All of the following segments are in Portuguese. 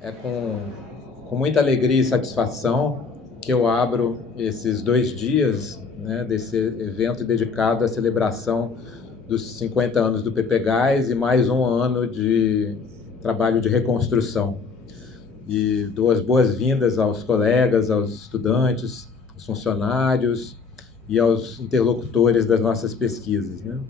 É com muita alegria e satisfação que eu abro esses 2 dias, né, desse evento dedicado à celebração dos 50 anos do PPGás e mais um ano de trabalho de reconstrução. E dou as boas-vindas aos colegas, aos estudantes, aos funcionários e aos interlocutores das nossas pesquisas, né?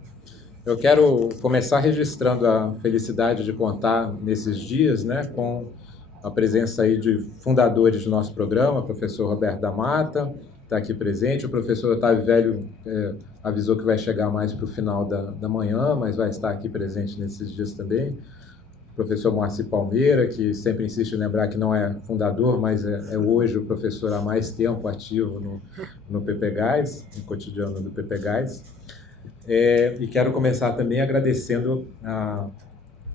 Eu quero começar registrando a felicidade de contar nesses dias, né, com a presença aí de fundadores do nosso programa, o professor Roberto da Mata, está aqui presente, o professor Otávio Velho avisou que vai chegar mais para o final da manhã, mas vai estar aqui presente nesses dias também. O professor Moacir Palmeira, que sempre insiste em lembrar que não é fundador, mas é hoje o professor há mais tempo ativo no PPGás, no cotidiano do PPGás. E quero começar também agradecendo a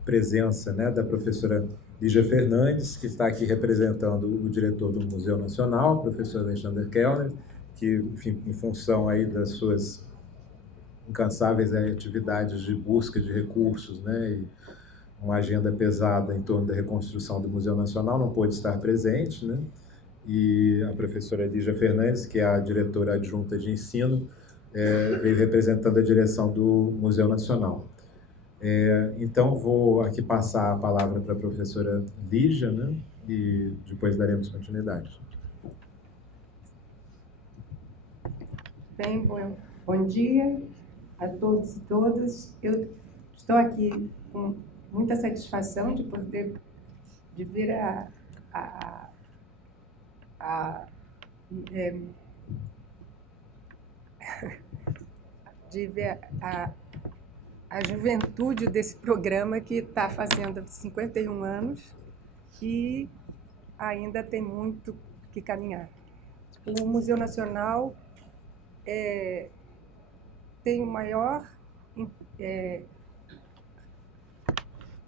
presença, né, da professora Lígia Fernandes, que está aqui representando o diretor do Museu Nacional, o professor Alexander Kellner, que, enfim, em função aí das suas incansáveis atividades de busca de recursos, né, e uma agenda pesada em torno da reconstrução do Museu Nacional, não pôde estar presente, né? E a professora Lígia Fernandes, que é a diretora adjunta de ensino, veio representando a direção do Museu Nacional. Então, vou aqui passar a palavra para a professora Lígia, né? E depois daremos continuidade. Bem, bom dia a todos e todas. Eu estou aqui com muita satisfação de poder ver de ver a juventude desse programa que está fazendo 51 anos e ainda tem muito que caminhar. O Museu Nacional tem o maior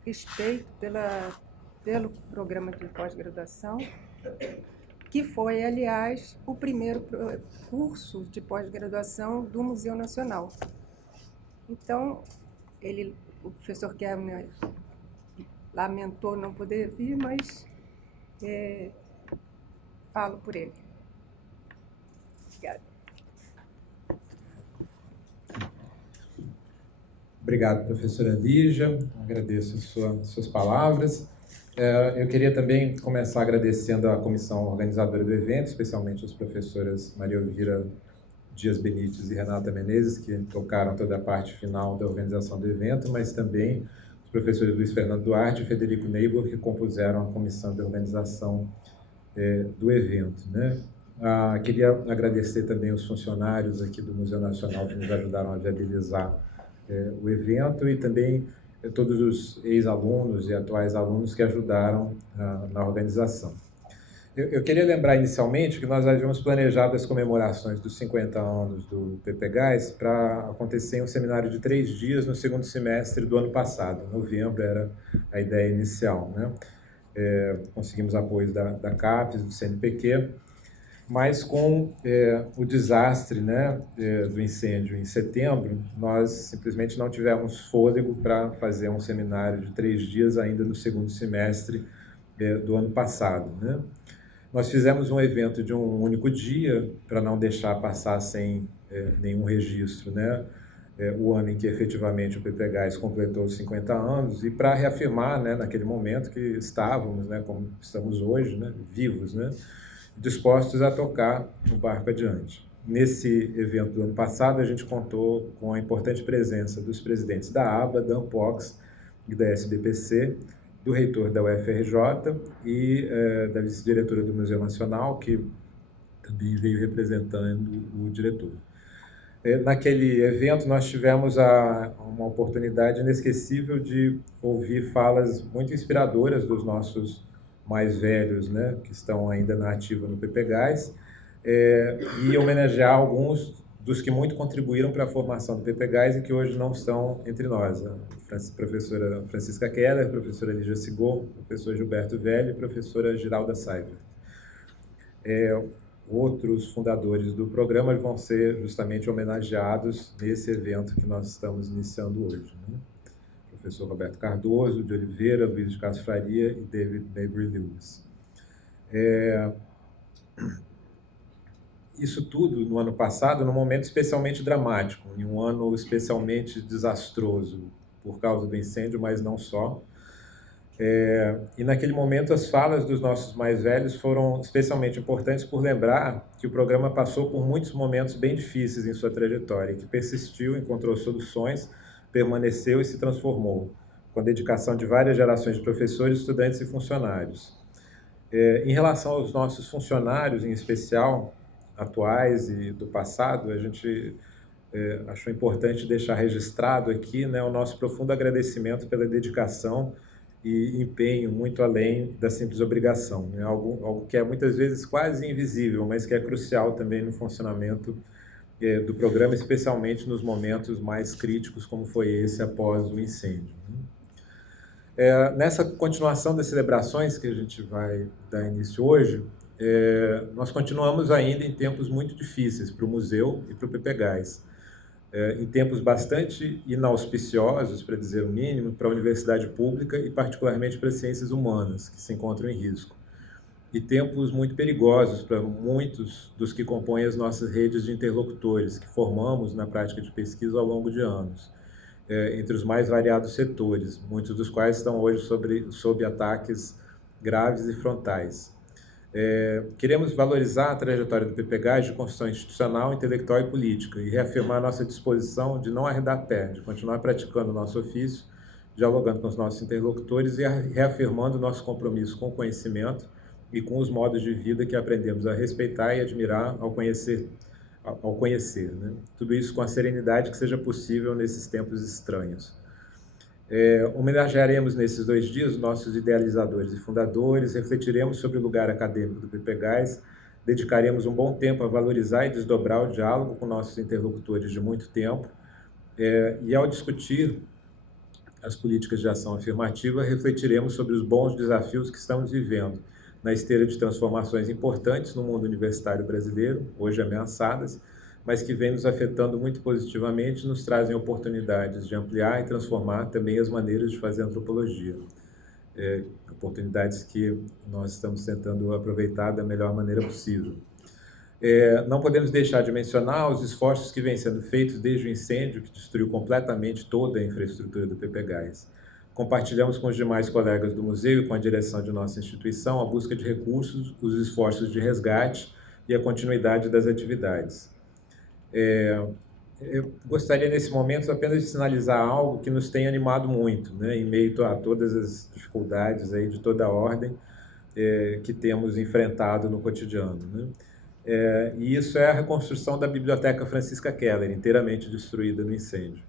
respeito pelo programa de pós-graduação, que foi, aliás, o primeiro curso de pós-graduação do Museu Nacional. Então, o professor Kellner lamentou não poder vir, mas falo por ele. Obrigada. Obrigado, professora Lígia. Agradeço suas palavras. Eu queria também começar agradecendo à comissão organizadora do evento, especialmente as professoras Maria Elvira Dias Benites e Renata Menezes, que tocaram toda a parte final da organização do evento, mas também os professores Luiz Fernando Duarte e Federico Neibor, que compuseram a comissão de organização do evento, né? Queria agradecer também os funcionários aqui do Museu Nacional que nos ajudaram a viabilizar o evento e também todos os ex-alunos e atuais alunos que ajudaram na organização. Eu queria lembrar inicialmente que nós havíamos planejado as comemorações dos 50 anos do PPGás para acontecer em um seminário de 3 dias no segundo semestre do ano passado. Novembro era a ideia inicial, né? Conseguimos apoio da CAPES, do CNPq, mas com o desastre, né, do incêndio em setembro, nós simplesmente não tivemos fôlego para fazer um seminário de 3 dias ainda no segundo semestre do ano passado, né? Nós fizemos um evento de um único dia para não deixar passar sem nenhum registro, né, o ano em que efetivamente o PPGás completou os 50 anos e para reafirmar, né, naquele momento que estávamos, né, como estamos hoje, né, vivos, né, dispostos a tocar o barco adiante. Nesse evento do ano passado, a gente contou com a importante presença dos presidentes da ABA, da ANPOX e da SBPC, do reitor da UFRJ e da vice-diretora do Museu Nacional, que também veio representando o diretor. Naquele evento, nós tivemos uma oportunidade inesquecível de ouvir falas muito inspiradoras dos nossos mais velhos, né, que estão ainda na ativa no PPGás, e homenagear alguns dos que muito contribuíram para a formação do PPGás e que hoje não estão entre nós. A professora Francisca Keller, a professora Lígia Sigor, o professor Gilberto Velho e a professora Giralda Seifert. Outros fundadores do programa vão ser justamente homenageados nesse evento que nós estamos iniciando hoje, né? professor Roberto Cardoso de Oliveira, Luiz de Castro Faria e David Mabry Lewis. Isso tudo no ano passado, num momento especialmente dramático, em um ano especialmente desastroso por causa do incêndio, mas não só. E naquele momento as falas dos nossos mais velhos foram especialmente importantes por lembrar que o programa passou por muitos momentos bem difíceis em sua trajetória, que persistiu, encontrou soluções, permaneceu e se transformou, com a dedicação de várias gerações de professores, estudantes e funcionários. Em relação aos nossos funcionários, em especial, atuais e do passado, a gente achou importante deixar registrado aqui, né, o nosso profundo agradecimento pela dedicação e empenho muito além da simples obrigação, né? Algo que é muitas vezes quase invisível, mas que é crucial também no funcionamento do programa, especialmente nos momentos mais críticos, como foi esse após o incêndio. Nessa continuação das celebrações que a gente vai dar início hoje, nós continuamos ainda em tempos muito difíceis para o museu e para o PPGás. Em tempos bastante inauspiciosos, para dizer o mínimo, para a universidade pública e particularmente para as ciências humanas, que se encontram em risco. E tempos muito perigosos para muitos dos que compõem as nossas redes de interlocutores, que formamos na prática de pesquisa ao longo de anos, entre os mais variados setores, muitos dos quais estão hoje sob ataques graves e frontais. Queremos valorizar a trajetória do PPGás de construção institucional, intelectual e política e reafirmar nossa disposição de não arredar pé, de continuar praticando o nosso ofício, dialogando com os nossos interlocutores e reafirmando nosso compromisso com o conhecimento e com os modos de vida que aprendemos a respeitar e admirar ao conhecer, né? Tudo isso com a serenidade que seja possível nesses tempos estranhos. Homenagearemos nesses 2 dias nossos idealizadores e fundadores, refletiremos sobre o lugar acadêmico do PPGás, dedicaremos um bom tempo a valorizar e desdobrar o diálogo com nossos interlocutores de muito tempo, e ao discutir as políticas de ação afirmativa, refletiremos sobre os bons desafios que estamos vivendo na esteira de transformações importantes no mundo universitário brasileiro, hoje ameaçadas, mas que vem nos afetando muito positivamente e nos trazem oportunidades de ampliar e transformar também as maneiras de fazer antropologia. Oportunidades que nós estamos tentando aproveitar da melhor maneira possível. Não podemos deixar de mencionar os esforços que vêm sendo feitos desde o incêndio que destruiu completamente toda a infraestrutura do PPGás. Compartilhamos com os demais colegas do museu e com a direção de nossa instituição a busca de recursos, os esforços de resgate e a continuidade das atividades. Eu gostaria, nesse momento, apenas de sinalizar algo que nos tem animado muito, né, em meio a todas as dificuldades aí de toda a ordem que temos enfrentado no cotidiano, né? E isso é a reconstrução da Biblioteca Francisca Keller, inteiramente destruída no incêndio.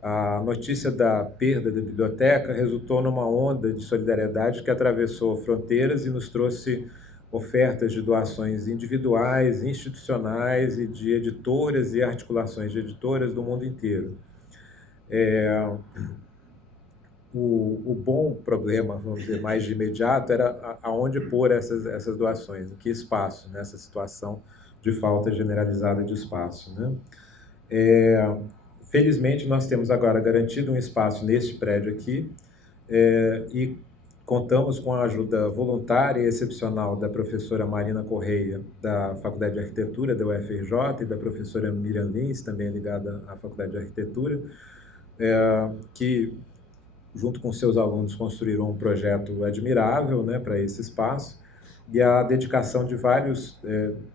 A notícia da perda da biblioteca resultou numa onda de solidariedade que atravessou fronteiras e nos trouxe ofertas de doações individuais, institucionais e de editoras e articulações de editoras do mundo inteiro. O bom problema, vamos dizer, mais de imediato, era aonde pôr essas doações, em que espaço, nessa situação de falta generalizada de espaço, né? Felizmente, nós temos agora garantido um espaço neste prédio aqui e contamos com a ajuda voluntária e excepcional da professora Marina Correia, da Faculdade de Arquitetura da UFRJ, e da professora Miriam Lins, também ligada à Faculdade de Arquitetura, que, junto com seus alunos, construíram um projeto admirável, né, para esse espaço, e a dedicação de vários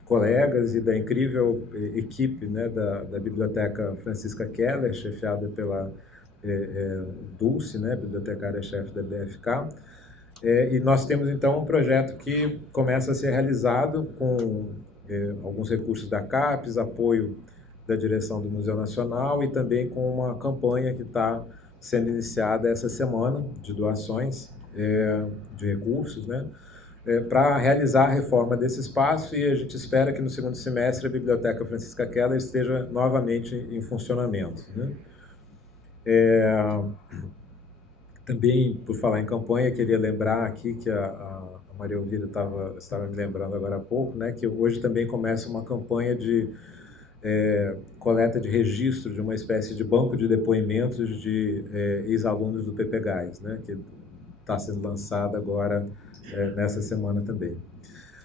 colegas e da incrível equipe, né, da Biblioteca Francisca Keller, chefiada pela Dulce, né, bibliotecária-chefe da BFK. E nós temos, então, um projeto que começa a ser realizado com alguns recursos da CAPES, apoio da direção do Museu Nacional e também com uma campanha que está sendo iniciada essa semana de doações de recursos, né, para realizar a reforma desse espaço, e a gente espera que no segundo semestre a Biblioteca Francisca Keller esteja novamente em funcionamento, né. Também, por falar em campanha, queria lembrar aqui que a Maria Elvira estava me lembrando agora há pouco, né, que hoje também começa uma campanha de coleta de registro de uma espécie de banco de depoimentos de ex-alunos do PPGás, né, que está sendo lançado agora nessa semana também.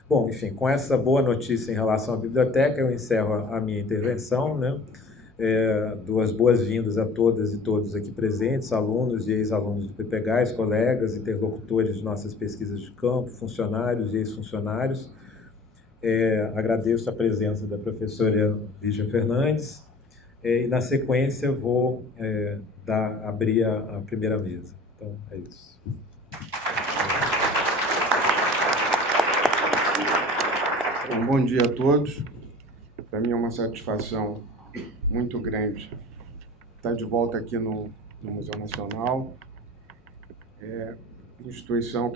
Bom, enfim, com essa boa notícia em relação à biblioteca, eu encerro a minha intervenção, né? Dou as boas-vindas a todas e todos aqui presentes, alunos e ex-alunos do PPGás, colegas, interlocutores de nossas pesquisas de campo, funcionários e ex-funcionários. Agradeço a presença da professora Lígia Fernandes e, na sequência, vou abrir a primeira mesa. Então, é isso. Bom dia a todos. Para mim é uma satisfação muito grande estar de volta aqui no Museu Nacional, instituição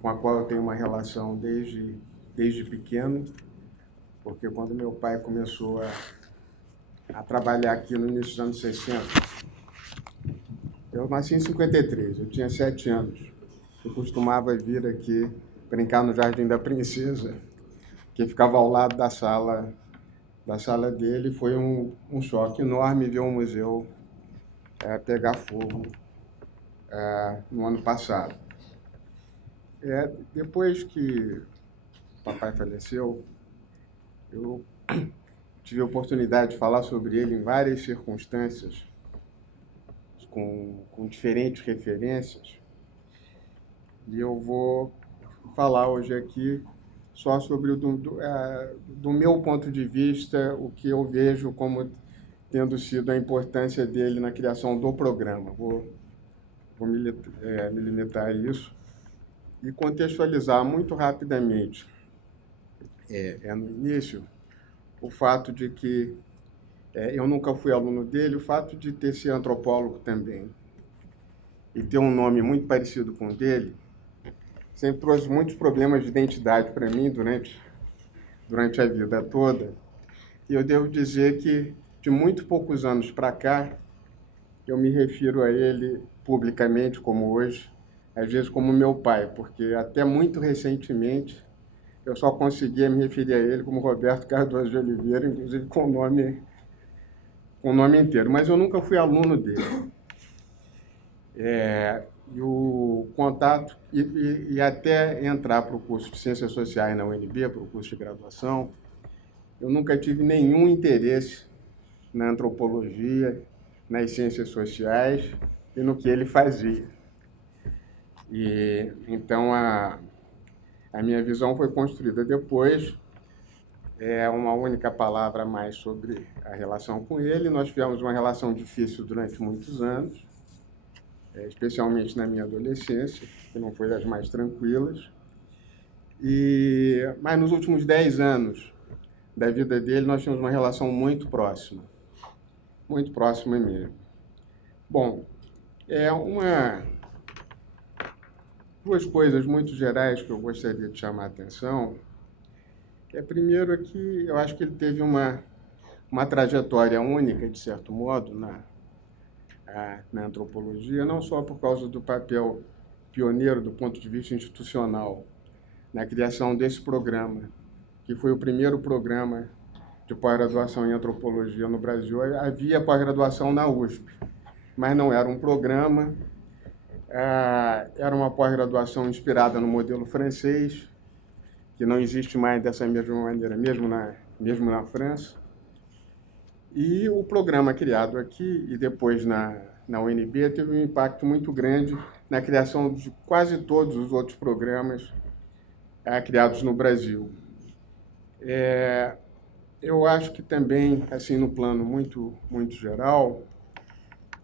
com a qual eu tenho uma relação desde pequeno, porque quando meu pai começou a trabalhar aqui no início dos anos 60, eu nasci em 53, eu tinha 7 anos. Eu costumava vir aqui brincar no Jardim da Princesa, que ficava ao lado da sala dele. Foi um choque enorme ver o museu pegar fogo no ano passado. Depois que o papai faleceu, eu tive a oportunidade de falar sobre ele em várias circunstâncias, com diferentes referências, e eu vou falar hoje aqui só sobre, do meu ponto de vista, o que eu vejo como tendo sido a importância dele na criação do programa. Vou me limitar a isso e contextualizar muito rapidamente, no início, o fato de que eu nunca fui aluno dele, o fato de ter sido antropólogo também e ter um nome muito parecido com o dele, sempre trouxe muitos problemas de identidade para mim durante a vida toda. E eu devo dizer que, de muito poucos anos para cá, eu me refiro a ele publicamente, como hoje, às vezes como meu pai, porque até muito recentemente eu só conseguia me referir a ele como Roberto Cardoso de Oliveira, inclusive com o nome inteiro. Mas eu nunca fui aluno dele. E o contato, e até entrar para o curso de Ciências Sociais na UNB, para o curso de graduação, eu nunca tive nenhum interesse na antropologia, nas ciências sociais e no que ele fazia. E então a minha visão foi construída depois. Uma única palavra a mais sobre a relação com ele. Nós tivemos uma relação difícil durante muitos anos, especialmente na minha adolescência, que não foi das mais tranquilas. Mas nos últimos 10 anos da vida dele, nós tínhamos uma relação muito próxima mesmo. Bom, duas coisas muito gerais que eu gostaria de chamar a atenção. Primeiro é que eu acho que ele teve uma trajetória única, de certo modo, na antropologia, não só por causa do papel pioneiro do ponto de vista institucional na criação desse programa, que foi o primeiro programa de pós-graduação em antropologia no Brasil. Havia pós-graduação na USP, mas não era um programa, era uma pós-graduação inspirada no modelo francês, que não existe mais dessa mesma maneira, mesmo na França. E o programa criado aqui e depois na UNB teve um impacto muito grande na criação de quase todos os outros programas criados no Brasil. Eu acho que também, assim, no plano muito, muito geral,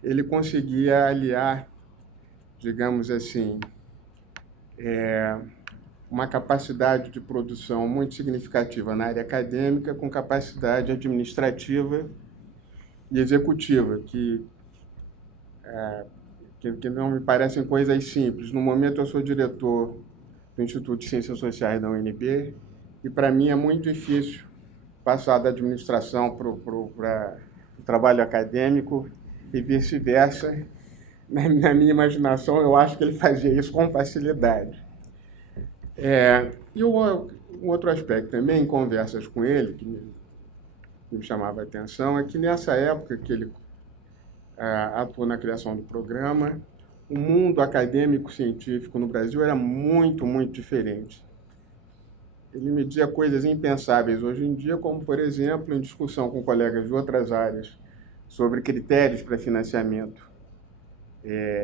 ele conseguia aliar, digamos assim, uma capacidade de produção muito significativa na área acadêmica com capacidade administrativa e executiva, que não me parecem coisas simples. No momento, eu sou diretor do Instituto de Ciências Sociais da UNB e, para mim, é muito difícil passar da administração para o trabalho acadêmico e vice-versa. Na minha imaginação, eu acho que ele fazia isso com facilidade. E um outro aspecto também, em conversas com ele, me chamava a atenção é que nessa época que ele atuou na criação do programa, o mundo acadêmico-científico no Brasil era muito, muito diferente. Ele me dizia coisas impensáveis hoje em dia, como, por exemplo, em discussão com colegas de outras áreas sobre critérios para financiamento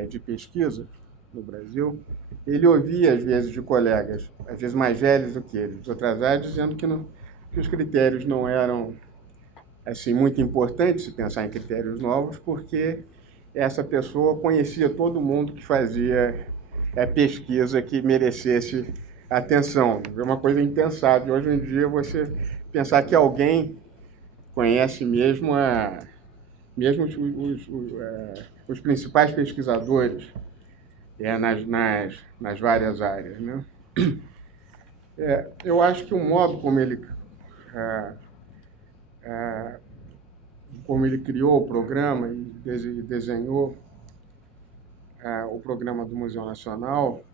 de pesquisa no Brasil, ele ouvia, às vezes, de colegas, às vezes mais velhos do que ele, de outras áreas, dizendo que os critérios não eram assim, muito importante se pensar em critérios novos, porque essa pessoa conhecia todo mundo que fazia pesquisa que merecesse atenção. É uma coisa impensável. Hoje em dia, você pensar que alguém conhece mesmo os principais pesquisadores nas várias áreas, né? Eu acho que o modo como ele criou o programa e desenhou o programa do Museu Nacional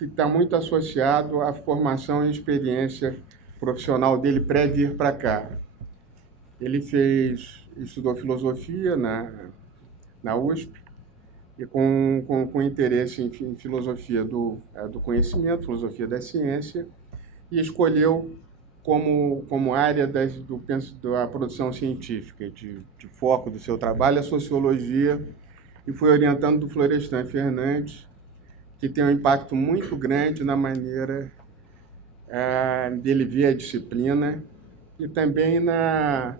está muito associado à formação e experiência profissional dele pré-vir para cá. Ele estudou filosofia na USP, e com interesse em filosofia do conhecimento, filosofia da ciência, e escolheu como área da produção científica, de foco do seu trabalho, a sociologia, e foi orientando do Florestan Fernandes, que tem um impacto muito grande na maneira dele ver a disciplina e também na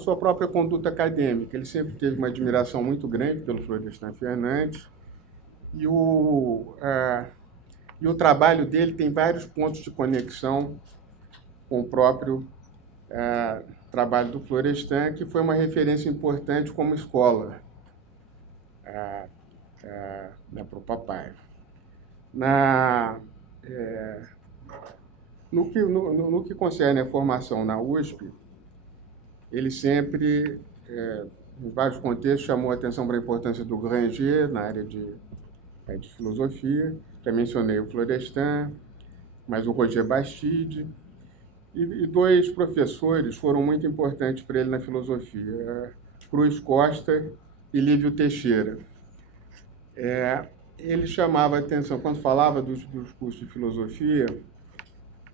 sua própria conduta acadêmica. Ele sempre teve uma admiração muito grande pelo Florestan Fernandes, e o trabalho dele tem vários pontos de conexão com o próprio trabalho do Florestan, que foi uma referência importante como escola para o papai. No que concerne a formação na USP, ele sempre, em vários contextos, chamou a atenção para a importância do Granger na área de filosofia. Já mencionei o Florestan, mas o Roger Bastide. E dois professores foram muito importantes para ele na filosofia, Cruz Costa e Lívio Teixeira. Ele chamava a atenção, quando falava dos cursos de filosofia,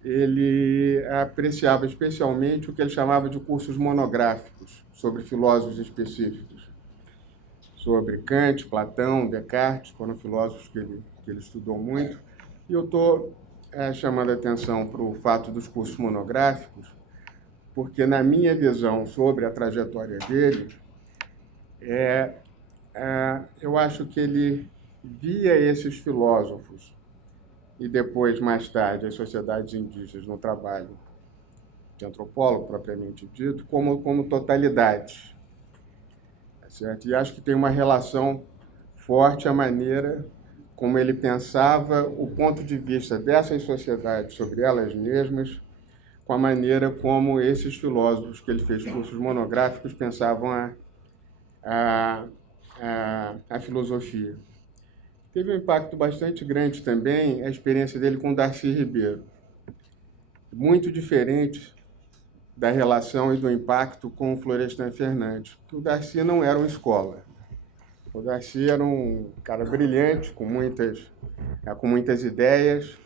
ele apreciava especialmente o que ele chamava de cursos monográficos sobre filósofos específicos, sobre Kant, Platão, Descartes, foram filósofos que ele estudou muito. E eu estou chamando a atenção para o fato dos cursos monográficos, porque, na minha visão sobre a trajetória dele, eu acho que ele via esses filósofos e depois, mais tarde, as sociedades indígenas no trabalho de antropólogo, propriamente dito, como totalidade. Certo? E acho que tem uma relação forte a maneira como ele pensava o ponto de vista dessas sociedades sobre elas mesmas, com a maneira como esses filósofos que ele fez cursos monográficos pensavam a filosofia. Teve um impacto bastante grande também a experiência dele com Darcy Ribeiro, muito diferente da relação e do impacto com o Florestan Fernandes, porque o Darcy não era uma escola. O Darcy era um cara brilhante, com muitas ideias,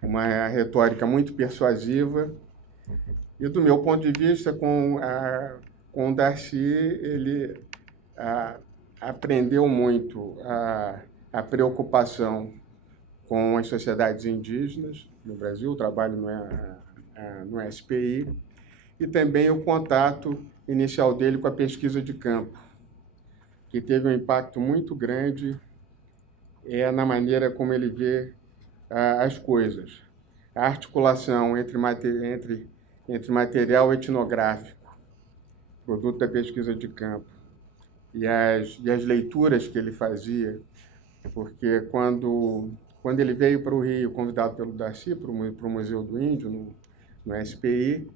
uma retórica muito persuasiva. E, do meu ponto de vista, com o Darcy, ele aprendeu muito a preocupação com as sociedades indígenas no Brasil, o trabalho no SPI, e também o contato inicial dele com a pesquisa de campo, que teve um impacto muito grande na maneira como ele vê as coisas. A articulação entre material etnográfico, produto da pesquisa de campo, e as leituras que ele fazia, porque quando ele veio para o Rio, convidado pelo Darcy para o Museu do Índio, no SPI,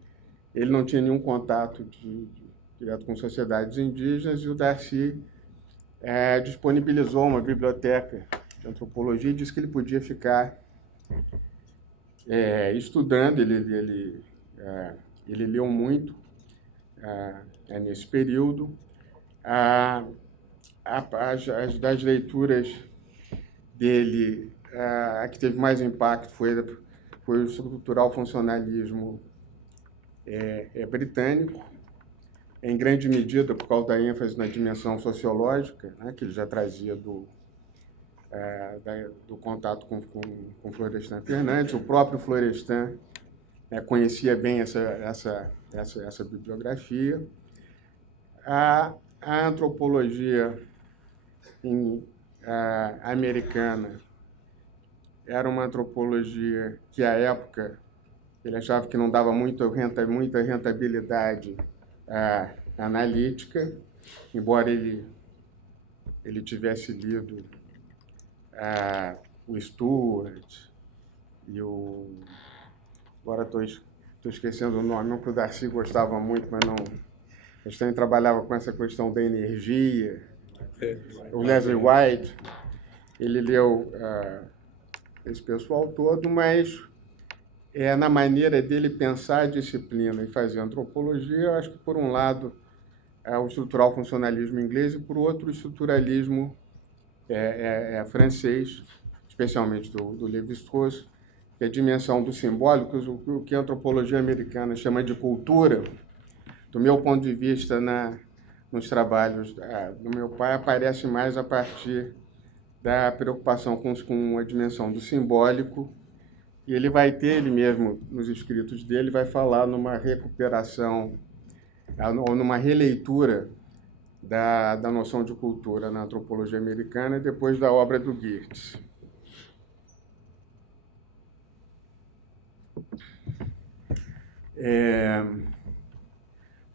ele não tinha nenhum contato direto com sociedades indígenas, e o Darcy disponibilizou uma biblioteca de antropologia e disse que ele podia ficar estudando. ele leu muito nesse período. As das leituras dele, a que teve mais impacto foi o estrutural funcionalismo britânico, em grande medida por causa da ênfase na dimensão sociológica, né, que ele já trazia do contato com Florestan Fernandes. O próprio Florestan conhecia bem essa bibliografia. A antropologia americana era uma antropologia que, à época, ele achava que não dava muita rentabilidade analítica, embora ele tivesse lido o Stuart e agora estou esquecendo o nome, que o Darcy gostava muito, mas não. Eles também trabalhava com essa questão da energia. O Leslie White, ele leu esse pessoal todo, mas na maneira dele pensar a disciplina e fazer antropologia, eu acho que, por um lado, o estrutural funcionalismo inglês e, por outro, o estruturalismo francês, especialmente do Lévi-Strauss, que é a dimensão do simbólico, o que a antropologia americana chama de cultura. Do meu ponto de vista, nos trabalhos do meu pai, aparece mais a partir da preocupação com a dimensão do simbólico, e ele vai ter, ele mesmo, nos escritos dele, vai falar numa recuperação, ou numa releitura da noção de cultura na antropologia americana, depois da obra do Geertz.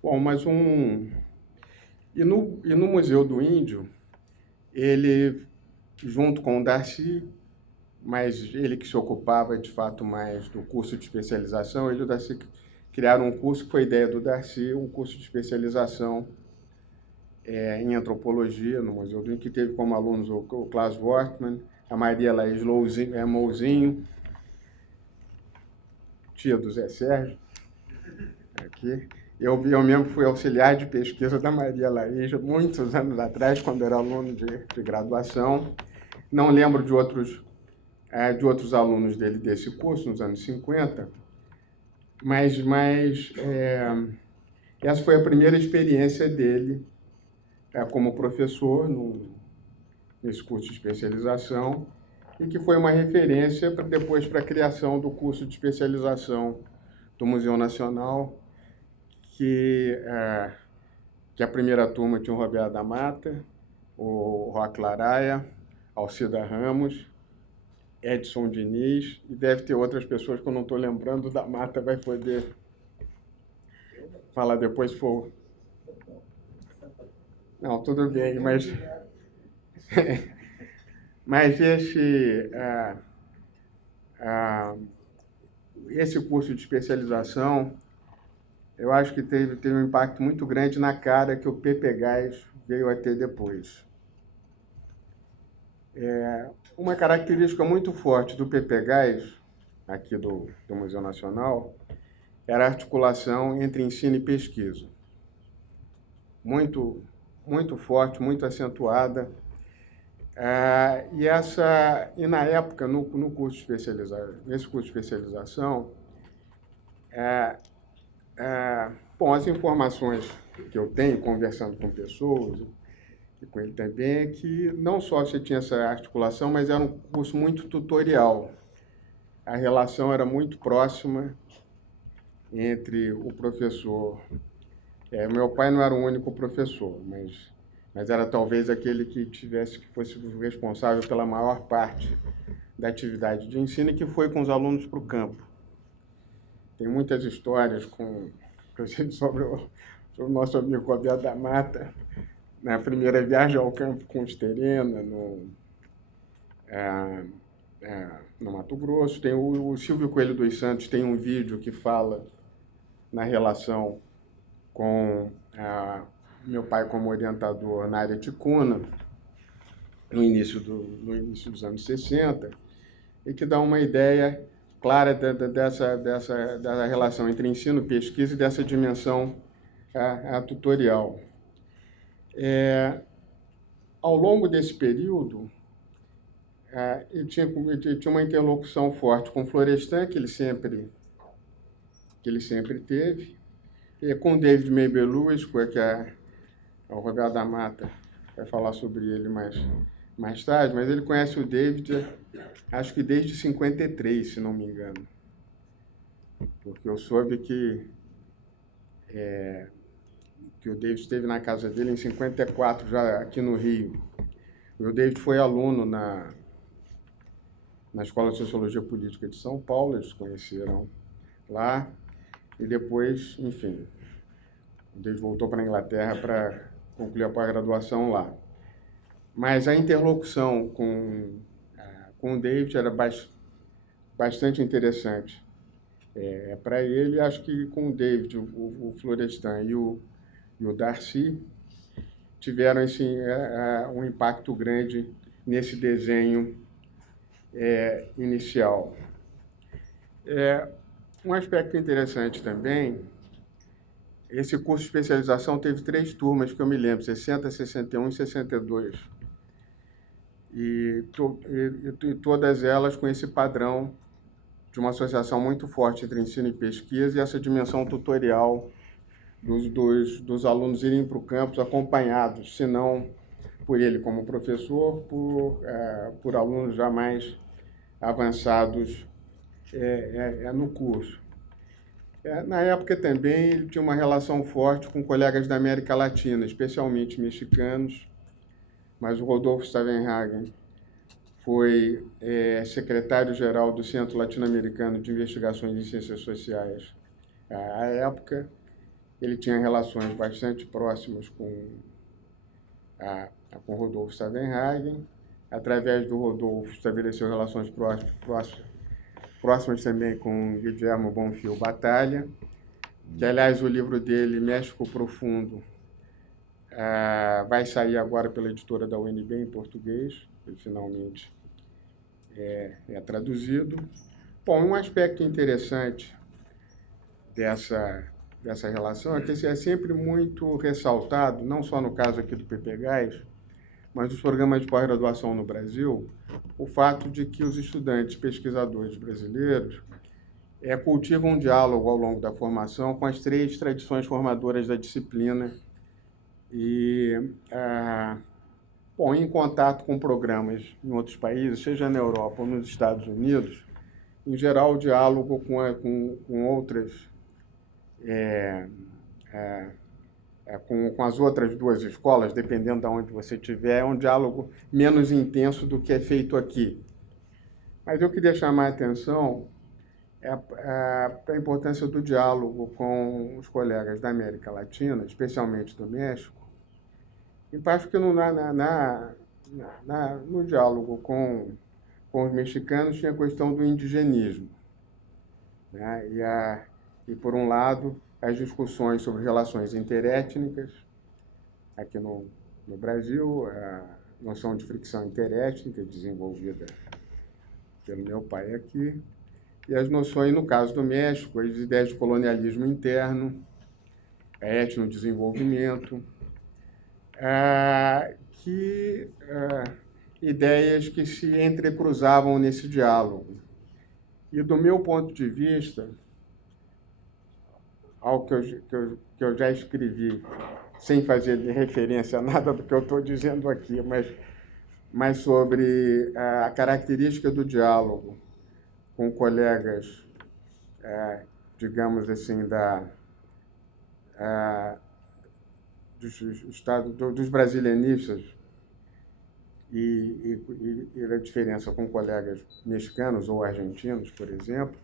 Bom, mas E no Museu do Índio, ele, junto com o Darcy, mas ele que se ocupava, de fato, mais do curso de especialização, ele e o Darcy criaram um curso, que foi ideia do Darcy, um curso de especialização em antropologia no Museu do Índio, que teve como alunos o Klaus Wortmann, a Maria Laís Mouzinho, tia do Zé Sérgio, aqui. Eu mesmo fui auxiliar de pesquisa da Maria Laís muitos anos atrás, quando era aluno de graduação. Não lembro de outros alunos dele desse curso, nos anos 50, mas essa foi a primeira experiência dele como professor nesse curso de especialização, e que foi uma referência depois para a criação do curso de especialização do Museu Nacional, que a primeira turma tinha o Roberto da Mata, o Roque Laraia, Alcida Ramos, Edson Diniz, e deve ter outras pessoas que eu não estou lembrando. Da Mata vai poder falar depois se for. Não, tudo bem, mas esse curso de especialização, eu acho que teve um impacto muito grande na cara que o Pepe Gás veio a ter depois. Uma característica muito forte do Pepe Gás, aqui do Museu Nacional, era a articulação entre ensino e pesquisa. Muito, muito forte, muito acentuada. E na época, nesse curso de especialização, bom, as informações que eu tenho, conversando com pessoas, e com ele também, é que não só você tinha essa articulação, mas era um curso muito tutorial. A relação era muito próxima entre o professor. Meu pai não era o único professor, mas era talvez aquele que fosse responsável pela maior parte da atividade de ensino, e que foi com os alunos para o campo. Tem muitas histórias, inclusive sobre o nosso amigo Roberto da Mata, na primeira viagem ao campo com o Sterena, no Mato Grosso. Tem o Silvio Coelho dos Santos, tem um vídeo que fala na relação com meu pai como orientador na área ticuna, no início dos anos 60, e que dá uma ideia clara dessa relação entre ensino e pesquisa e dessa dimensão tutorial. Ao longo desse período, ele tinha uma interlocução forte com Florestan, que ele sempre teve, e com David Mabel Lewis, que o Roberto da Mata vai falar sobre ele mais tarde, mas ele conhece o David, acho que desde 53, se não me engano, porque eu soube que o David esteve na casa dele em 54, já aqui no Rio. O David foi aluno na Escola de Sociologia Política de São Paulo, eles se conheceram lá, e depois, enfim, o David voltou para a Inglaterra para concluir a pós-graduação lá. Mas a interlocução com o David era bastante interessante. Para ele, acho que com o David, o Florestan e o Darcy tiveram assim, um impacto grande nesse desenho inicial. Um aspecto interessante também, esse curso de especialização teve 3 turmas que eu me lembro, 60, 61 e 62. E todas elas com esse padrão de uma associação muito forte entre ensino e pesquisa e essa dimensão tutorial dos alunos irem para o campus acompanhados, se não por ele como professor, por alunos já mais avançados no curso. Na época também ele tinha uma relação forte com colegas da América Latina, especialmente mexicanos, mas o Rodolfo Stavenhagen foi secretário-geral do Centro Latino-Americano de Investigações em Ciências Sociais. À época, ele tinha relações bastante próximas com Rodolfo Stavenhagen. Através do Rodolfo, estabeleceu relações próximas também com Guillermo Bonfil Batalha, que, aliás, o livro dele, México Profundo, vai sair agora pela editora da UNB em português, ele finalmente é traduzido. Bom, um aspecto interessante dessa relação é que é sempre muito ressaltado, não só no caso aqui do PPGás, mas dos programas de pós-graduação no Brasil, o fato de que os estudantes pesquisadores brasileiros cultivam um diálogo ao longo da formação com as 3 tradições formadoras da disciplina e, em contato com programas em outros países, seja na Europa ou nos Estados Unidos, em geral, o diálogo com outras, com as outras 2 escolas, dependendo de onde você estiver, é um diálogo menos intenso do que é feito aqui. Mas eu queria chamar a atenção para a importância do diálogo com os colegas da América Latina, especialmente do México, e acho que no diálogo com os mexicanos tinha a questão do indigenismo, né? E, por um lado, as discussões sobre relações interétnicas, aqui no Brasil, a noção de fricção interétnica desenvolvida pelo meu pai aqui, e as noções, no caso do México, as ideias de colonialismo interno, etnodesenvolvimento, ideias que se entrecruzavam nesse diálogo. E, do meu ponto de vista, algo que eu já escrevi, sem fazer referência a nada do que eu estou dizendo aqui, mas sobre a característica do diálogo com colegas, digamos assim, dos brasilianistas e a diferença com colegas mexicanos ou argentinos, por exemplo,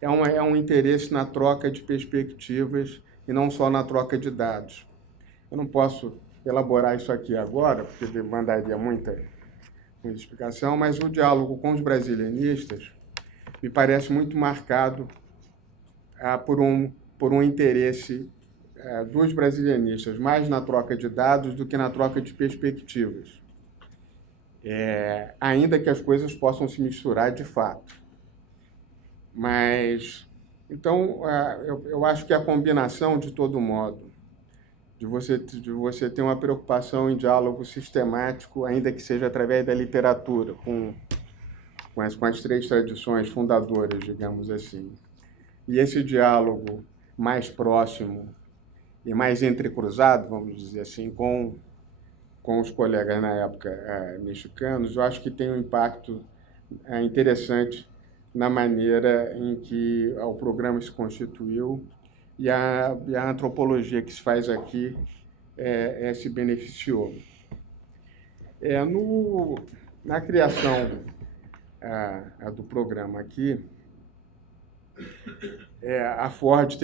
é um interesse na troca de perspectivas e não só na troca de dados. Eu não posso elaborar isso aqui agora, porque demandaria muita explicação, mas o diálogo com os brasilianistas me parece muito marcado por um interesse dos brasilianistas, mais na troca de dados do que na troca de perspectivas. Ainda que as coisas possam se misturar de fato. Mas, então, eu acho que a combinação, de todo modo, de você ter uma preocupação em diálogo sistemático, ainda que seja através da literatura, com as três tradições fundadoras, digamos assim, e esse diálogo mais próximo e mais entrecruzado, vamos dizer assim, com os colegas na época mexicanos, eu acho que tem um impacto interessante na maneira em que o programa se constituiu e a antropologia que se faz aqui se beneficiou. Na criação do programa aqui, a Ford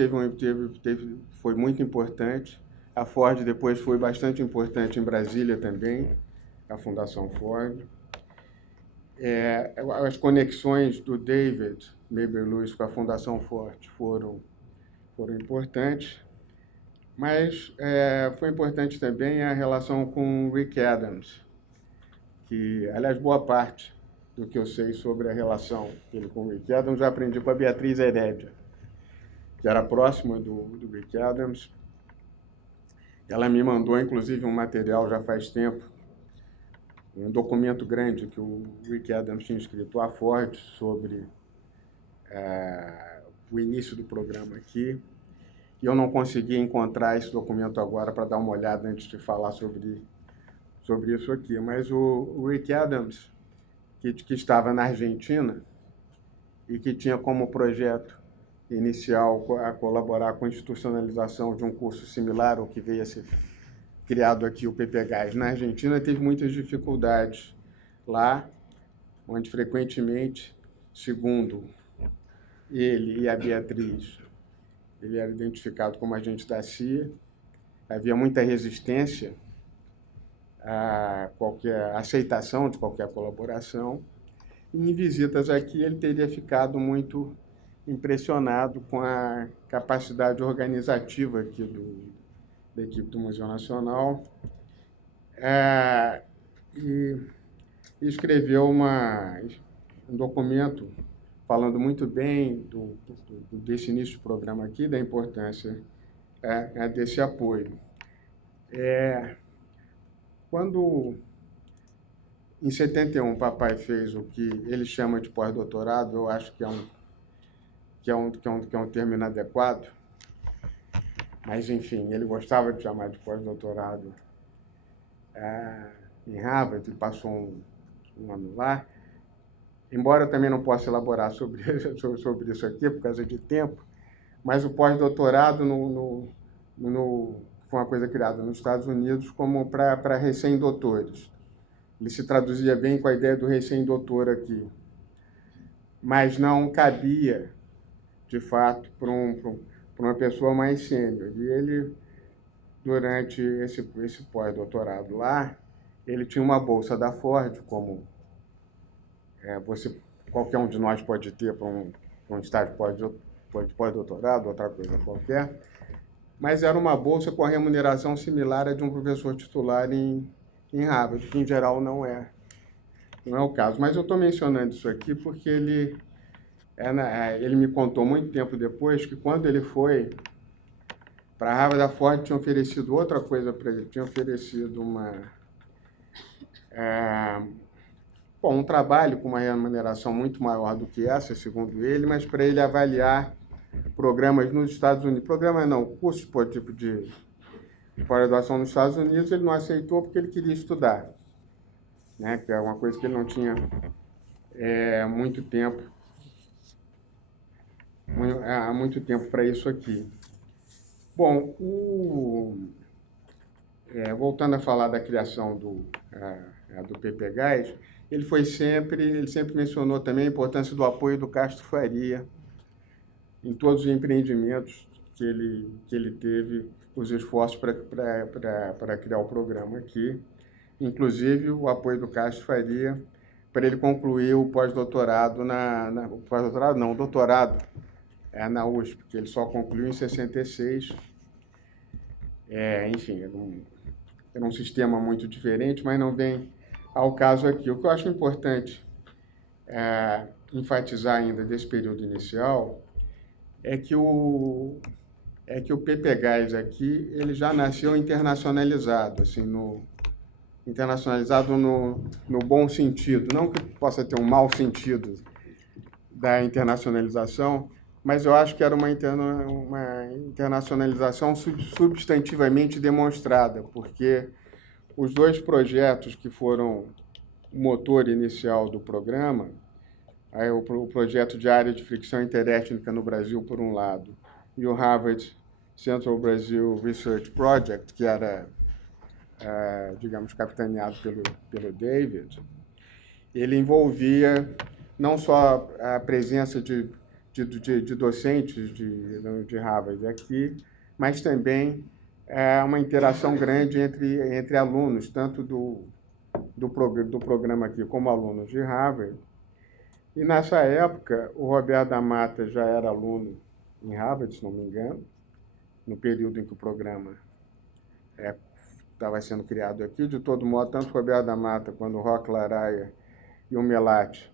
foi muito importante. A Ford depois foi bastante importante em Brasília também, a Fundação Ford. As conexões do David Maber-Lewis com a Fundação Ford foram importantes, mas foi importante também a relação com Rick Adams, que, aliás, boa parte do que eu sei sobre a relação dele com o Rick Adams eu aprendi com a Beatriz Herédia, que era próxima do Rick Adams. Ela me mandou, inclusive, um material já faz tempo, um documento grande que o Rick Adams tinha escrito à Ford sobre o início do programa aqui. E eu não consegui encontrar esse documento agora para dar uma olhada antes de falar sobre isso aqui. Mas o Rick Adams, que estava na Argentina e que tinha como projeto inicial a colaborar com a institucionalização de um curso similar ao que veio a ser criado aqui, o PPGás, na Argentina, teve muitas dificuldades lá, onde frequentemente, segundo ele e a Beatriz, ele era identificado como agente da CIA, havia muita resistência a qualquer aceitação de qualquer colaboração. E em visitas aqui, ele teria ficado muito impressionado com a capacidade organizativa aqui da equipe do Museu Nacional, e escreveu um documento falando muito bem desse início do programa aqui, da importância desse apoio. Quando, em 71, o papai fez o que ele chama de pós-doutorado, eu acho que é um termo inadequado, mas, enfim, ele gostava de chamar de pós-doutorado em Harvard, ele passou um ano lá. Embora eu também não possa elaborar sobre isso aqui, por causa de tempo, mas o pós-doutorado foi uma coisa criada nos Estados Unidos como para recém-doutores. Ele se traduzia bem com a ideia do recém-doutor aqui, mas não cabia, de fato, para uma pessoa mais sênior. E ele, durante esse pós-doutorado lá, ele tinha uma bolsa da Ford, como qualquer um de nós pode ter para um estágio pós-doutorado, outra coisa qualquer, mas era uma bolsa com a remuneração similar à de um professor titular em Harvard, que em geral não é o caso. Mas eu estou mencionando isso aqui porque ele me contou muito tempo depois que, quando ele foi para Harvard, a Ford tinha oferecido outra coisa para ele, tinha oferecido um trabalho com uma remuneração muito maior do que essa, segundo ele, mas para ele avaliar programas nos Estados Unidos. Programas não, cursos de pós-graduação nos Estados Unidos, ele não aceitou porque ele queria estudar, né? Que é uma coisa que ele não tinha muito tempo para isso aqui. Bom, voltando a falar da criação do PPGás, ele sempre mencionou também a importância do apoio do Castro Faria em todos os empreendimentos que ele teve, os esforços para criar o programa aqui, inclusive o apoio do Castro Faria para ele concluir o pós-doutorado o doutorado na USP, que ele só concluiu em 66. Enfim, era um sistema muito diferente, mas não vem ao caso aqui. O que eu acho importante enfatizar ainda desse período inicial é que o PPGás aqui ele já nasceu internacionalizado, assim, internacionalizado no bom sentido, não que possa ter um mau sentido da internacionalização, mas eu acho que era uma internacionalização substantivamente demonstrada, porque os dois projetos que foram o motor inicial do programa, o projeto de área de fricção interétnica no Brasil, por um lado, e o Harvard Central Brazil Research Project, que era, digamos, capitaneado pelo David, ele envolvia não só a presença de docentes de Harvard aqui, mas também uma interação grande entre alunos, tanto do programa aqui como alunos de Harvard. E nessa época, o Roberto da Mata já era aluno em Harvard, se não me engano, no período em que o programa estava sendo criado aqui. De todo modo, tanto o Roberto da Mata quanto o Roque Laraia e o Melati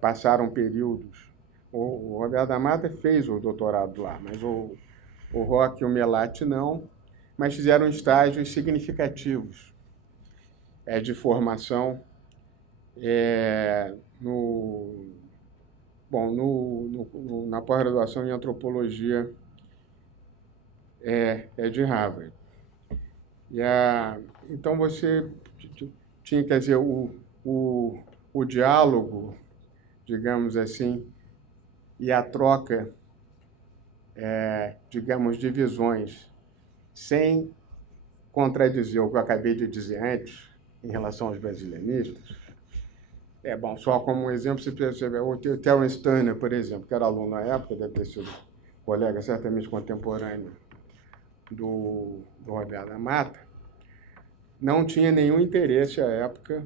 passaram períodos. O Roberto da Mata fez o doutorado lá, mas o Roque e o Melati não, mas fizeram estágios significativos de formação na pós-graduação em antropologia de Harvard. Então você tinha, quer dizer, o diálogo, digamos assim, e a troca, digamos, de visões, sem contradizer o que eu acabei de dizer antes, em relação aos brasilianistas. Só como um exemplo, você percebe, o Terence Turner, por exemplo, que era aluno na época, deve ter sido colega certamente contemporâneo do Roberto da Mata, não tinha nenhum interesse à época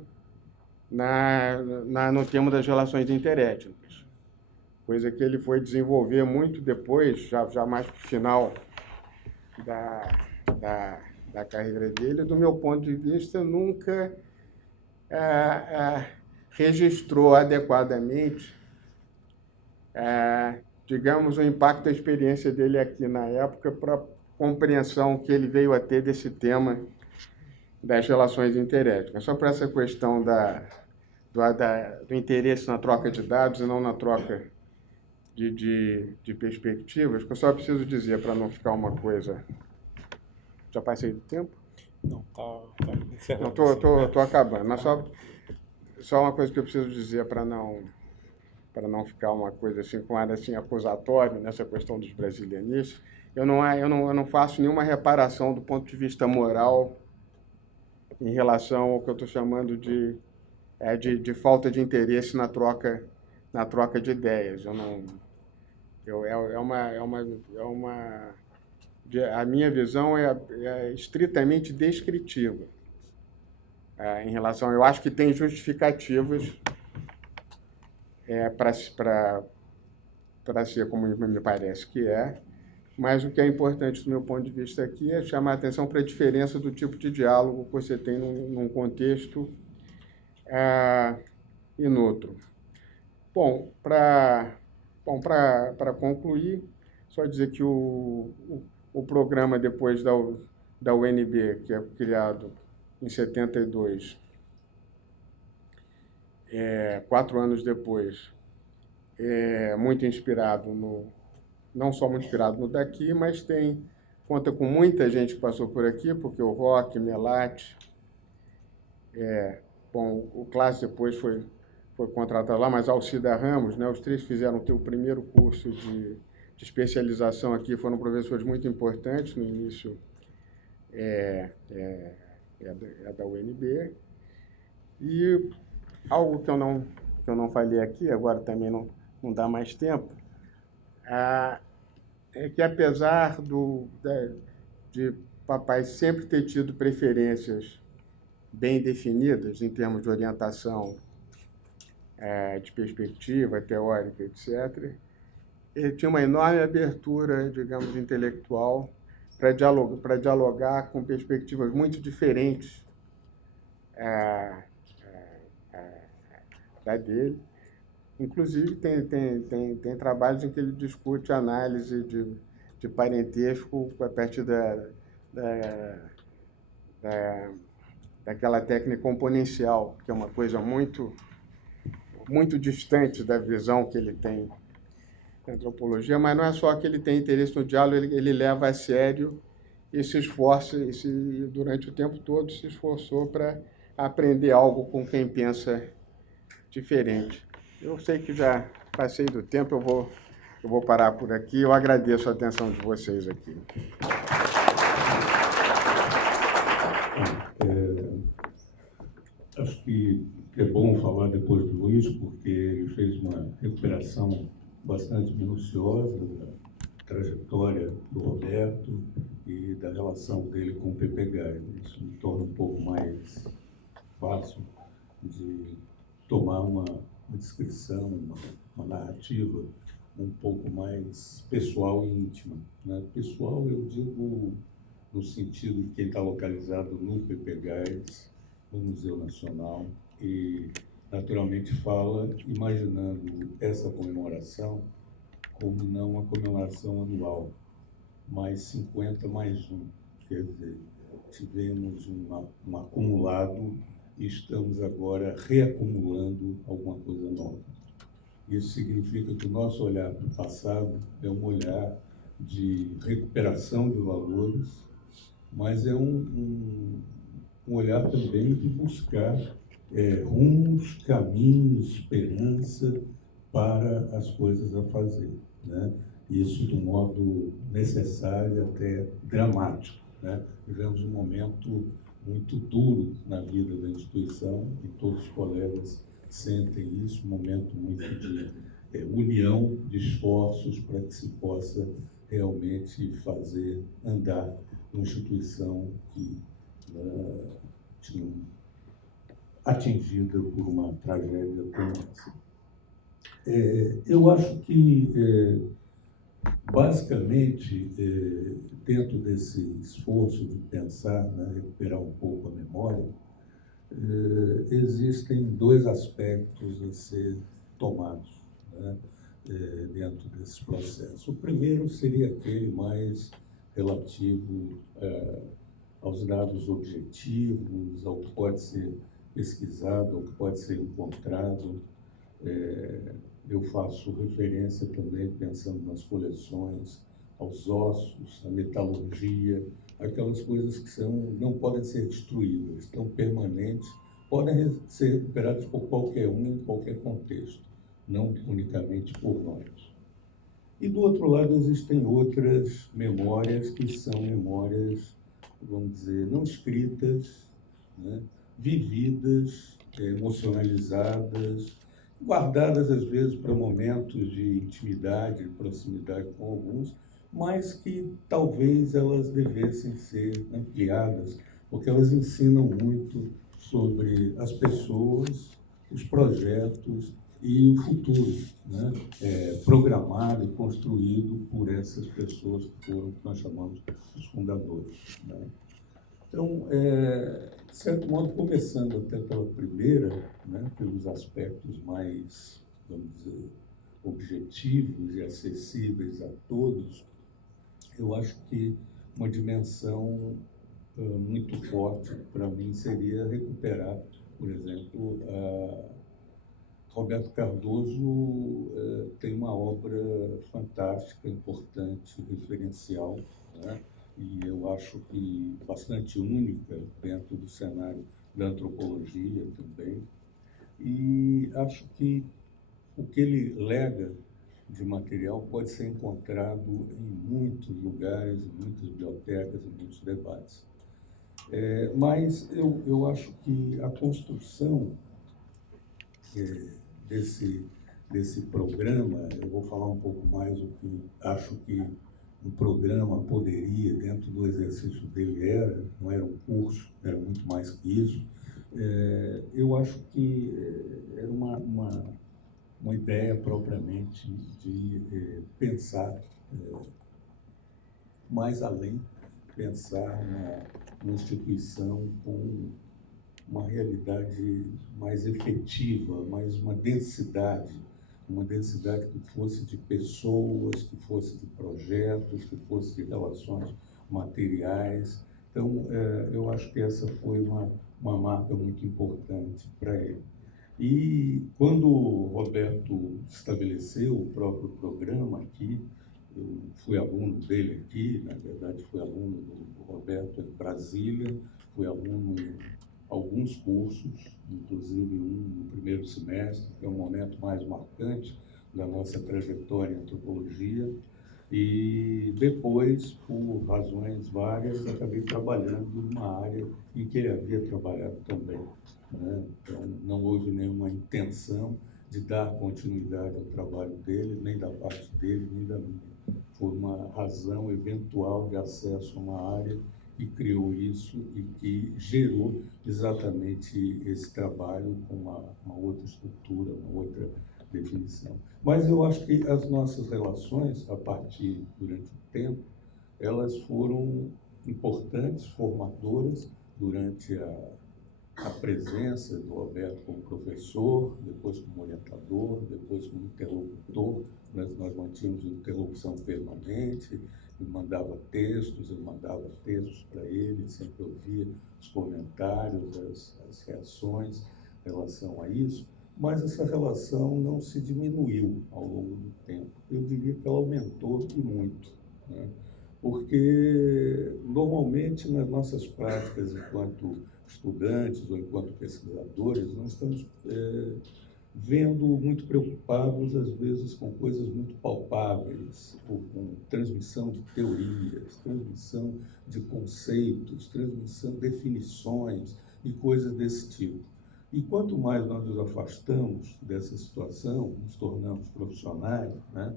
no tema das relações interétnicas, coisa que ele foi desenvolver muito depois, já mais para o final da carreira dele. Do meu ponto de vista, nunca registrou adequadamente, digamos, o impacto da experiência dele aqui na época para a compreensão que ele veio a ter desse tema das relações interétnicas. Só para essa questão do interesse na troca de dados e não na troca de perspectivas, que eu só preciso dizer, para não ficar uma coisa... Já passei do tempo? Não, tá encerrando. Estou acabando, mas só uma coisa que eu preciso dizer para não ficar uma coisa assim, com ar assim, acusatório nessa questão dos brasilianistas. Eu não faço nenhuma reparação do ponto de vista moral em relação ao que eu estou chamando de falta de interesse na troca de ideias. A minha visão é estritamente descritiva em relação. Eu acho que tem justificativas para ser como me parece que é, mas o que é importante do meu ponto de vista aqui é chamar a atenção para a diferença do tipo de diálogo que você tem num contexto e no outro. Bom, para concluir, só dizer que o programa, depois da UNB, que é criado em 72, 4 anos depois, muito inspirado não só muito inspirado no daqui, mas conta com muita gente que passou por aqui, porque o Roque, Melati, o Classe depois foi contratado lá, mas Alcida Ramos, né, os três fizeram o primeiro curso de especialização aqui, foram professores muito importantes no início da UNB. E algo que eu não falei aqui, agora também não dá mais tempo, é que apesar de papai sempre ter tido preferências bem definidas em termos de orientação, de perspectiva teórica, etc., ele tinha uma enorme abertura, digamos, intelectual para dialogar com perspectivas muito diferentes da dele. Inclusive, tem trabalhos em que ele discute análise de parentesco a partir da, daquela técnica componencial, que é uma coisa muito distante da visão que ele tem da antropologia, mas não é só que ele tem interesse no diálogo, ele leva a sério e se esforça, durante o tempo todo se esforçou para aprender algo com quem pensa diferente. Eu sei que já passei do tempo, eu vou parar por aqui. Eu agradeço a atenção de vocês aqui. Acho que é bom falar depois do Luiz, porque ele fez uma recuperação bastante minuciosa da trajetória do Roberto e da relação dele com o PPGAE. Isso me torna um pouco mais fácil de tomar uma descrição, uma narrativa um pouco mais pessoal e íntima, né? Pessoal, eu digo no sentido de quem está localizado no PPGAES, no Museu Nacional, e naturalmente fala imaginando essa comemoração como não uma comemoração anual, mais 50 mais 1, quer dizer, tivemos um acumulado e estamos agora reacumulando alguma coisa nova. Isso significa que o nosso olhar para o passado é um olhar de recuperação de valores, mas é um olhar também de buscar rumos, caminhos, esperança para as coisas a fazer, né? Isso de um modo necessário, até dramático, né? Vivemos um momento muito duro na vida da instituição e todos os colegas sentem isso, um momento muito de união de esforços para que se possa realmente fazer andar uma instituição que tinha atingida por uma tragédia como essa. Eu acho que, basicamente, dentro desse esforço de pensar, né, recuperar um pouco a memória, existem dois aspectos a ser tomados, né, dentro desse processo. O primeiro seria aquele mais relativo aos dados objetivos, ao que pode ser pesquisado, ao que pode ser encontrado. Eu faço referência também, pensando nas coleções, aos ossos, à metalurgia, aquelas coisas que não podem ser destruídas, estão permanentes, podem ser recuperadas por qualquer um, em qualquer contexto, não unicamente por nós. E, do outro lado, existem outras memórias que são memórias, vamos dizer, não escritas, né, vividas, emocionalizadas, guardadas, às vezes, para momentos de intimidade, de proximidade com alguns, mas que talvez elas devessem ser ampliadas, porque elas ensinam muito sobre as pessoas, os projetos e o futuro, né? Programado e construído por essas pessoas que foram, que nós chamamos os fundadores, né? Então, de certo modo, começando até pela primeira, né, pelos aspectos mais, vamos dizer, objetivos e acessíveis a todos, eu acho que uma dimensão muito forte para mim seria recuperar, por exemplo, Roberto Cardoso tem uma obra fantástica, importante, referencial, né? E eu acho que bastante única dentro do cenário da antropologia também. E acho que o que ele lega de material pode ser encontrado em muitos lugares, em muitas bibliotecas, em muitos debates. Mas eu acho que a construção desse programa, eu vou falar um pouco mais o que acho que um programa poderia, dentro do exercício dele não era um curso, era muito mais que isso. Eu acho que era uma ideia propriamente de pensar mais além, pensar uma instituição com uma realidade mais efetiva, mais uma densidade que fosse de pessoas, que fosse de projetos, que fosse de relações materiais. Então, eu acho que essa foi uma marca muito importante para ele. E quando o Roberto estabeleceu o próprio programa aqui, eu fui aluno dele aqui, na verdade fui aluno do Roberto em Brasília, fui aluno em alguns cursos, inclusive um no primeiro semestre, que é o momento mais marcante da nossa trajetória em antropologia, e depois, por razões várias, acabei trabalhando numa área em que ele havia trabalhado também, né? Então, não houve nenhuma intenção de dar continuidade ao trabalho dele, nem da parte dele, nem da minha. Foi uma razão eventual de acesso a uma área que criou isso e que gerou exatamente esse trabalho com uma outra estrutura, uma outra definição. Mas eu acho que as nossas relações, durante o tempo, elas foram importantes, formadoras, durante a presença do Roberto como professor, depois como orientador, depois como interlocutor. Nós mantínhamos interlocução permanente, ele mandava textos, eu mandava textos para ele, sempre ouvia os comentários, as reações em relação a isso, mas essa relação não se diminuiu ao longo do tempo. Eu diria que ela aumentou e muito, né? Porque, normalmente, nas nossas práticas enquanto estudantes ou enquanto pesquisadores, nós estamos vendo muito preocupados, às vezes, com coisas muito palpáveis, com transmissão de teorias, transmissão de conceitos, transmissão de definições e coisas desse tipo. E quanto mais nós nos afastamos dessa situação, nos tornamos profissionais, né,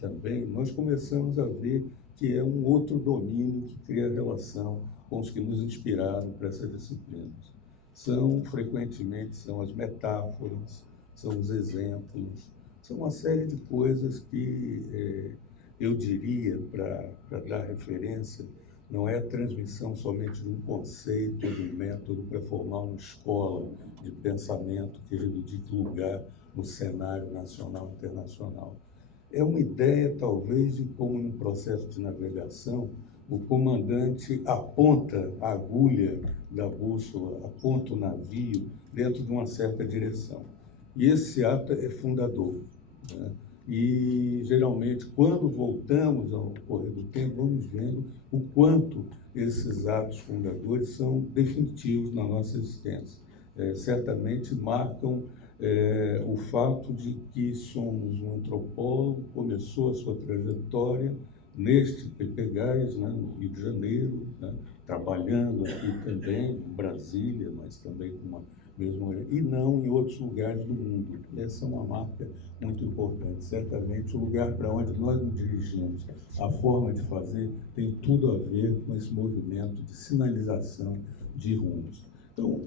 também, nós começamos a ver que é um outro domínio que cria relação com os que nos inspiraram para essas disciplinas. Frequentemente, são as metáforas, são os exemplos, são uma série de coisas que eu diria, para dar referência, não é a transmissão somente de um conceito ou de um método para formar uma escola de pensamento que reivindique lugar no cenário nacional e internacional. É uma ideia, talvez, de como, num processo de navegação, o comandante aponta a agulha da bússola, aponta o navio dentro de uma certa direção. E esse ato é fundador, né? E, geralmente, quando voltamos ao correr do tempo, vamos vendo o quanto esses atos fundadores são definitivos na nossa existência. Certamente marcam o fato de que somos um antropólogo, começou a sua trajetória neste PPGás, né, no Rio de Janeiro, né, trabalhando aqui também, em Brasília, mas também com uma mesma, e não em outros lugares do mundo. Essa é uma marca muito importante. Certamente, o lugar para onde nós nos dirigimos, a forma de fazer, tem tudo a ver com esse movimento de sinalização de rumos. Então,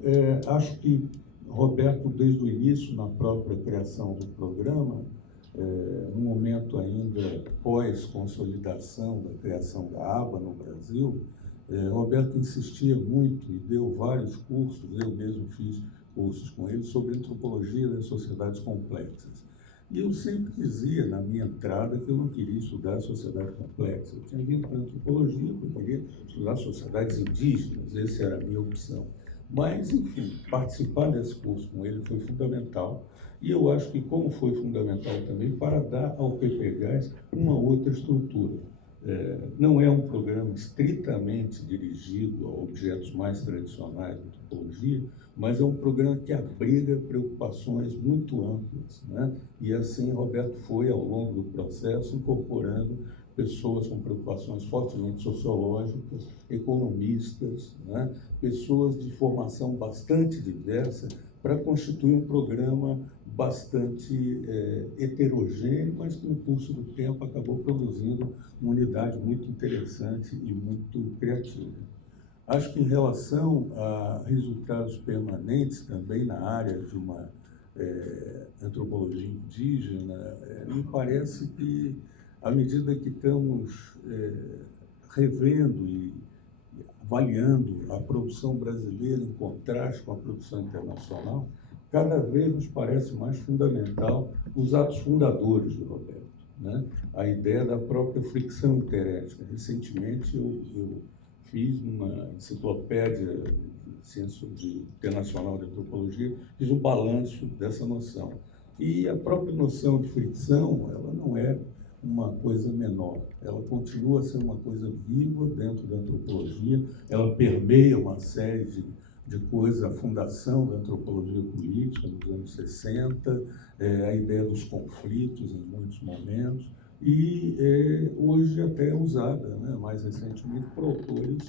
acho que Roberto, desde o início, na própria criação do programa, no momento ainda pós-consolidação da criação da ABA no Brasil, Roberto insistia muito e deu vários cursos, eu mesmo fiz cursos com ele, sobre antropologia das sociedades complexas. E eu sempre dizia, na minha entrada, que eu não queria estudar sociedade complexa. Eu tinha vindo para a antropologia, porque eu queria estudar sociedades indígenas, essa era a minha opção. Mas, enfim, participar desse curso com ele foi fundamental. E eu acho que, como foi fundamental também, para dar ao PPGás uma outra estrutura. Não é um programa estritamente dirigido a objetos mais tradicionais da antropologia, mas é um programa que abriga preocupações muito amplas, né? E assim, Roberto foi, ao longo do processo, incorporando pessoas com preocupações fortemente sociológicas, economistas, né? Pessoas de formação bastante diversa, para constituir um programa bastante heterogêneo, mas que no curso do tempo acabou produzindo uma unidade muito interessante e muito criativa. Acho que, em relação a resultados permanentes também na área de uma antropologia indígena, me parece que, à medida que estamos revendo e avaliando a produção brasileira em contraste com a produção internacional, cada vez nos parece mais fundamental os atos fundadores do Roberto, né? A ideia da própria fricção interética. Recentemente eu fiz uma enciclopédia de ciência internacional de antropologia, fiz um balanço dessa noção. E a própria noção de fricção, ela não é uma coisa menor, ela continua a ser uma coisa viva dentro da antropologia, ela permeia uma série de coisas, a fundação da antropologia política nos anos 60, a ideia dos conflitos em muitos momentos, e hoje até é usada, né, mais recentemente, por autores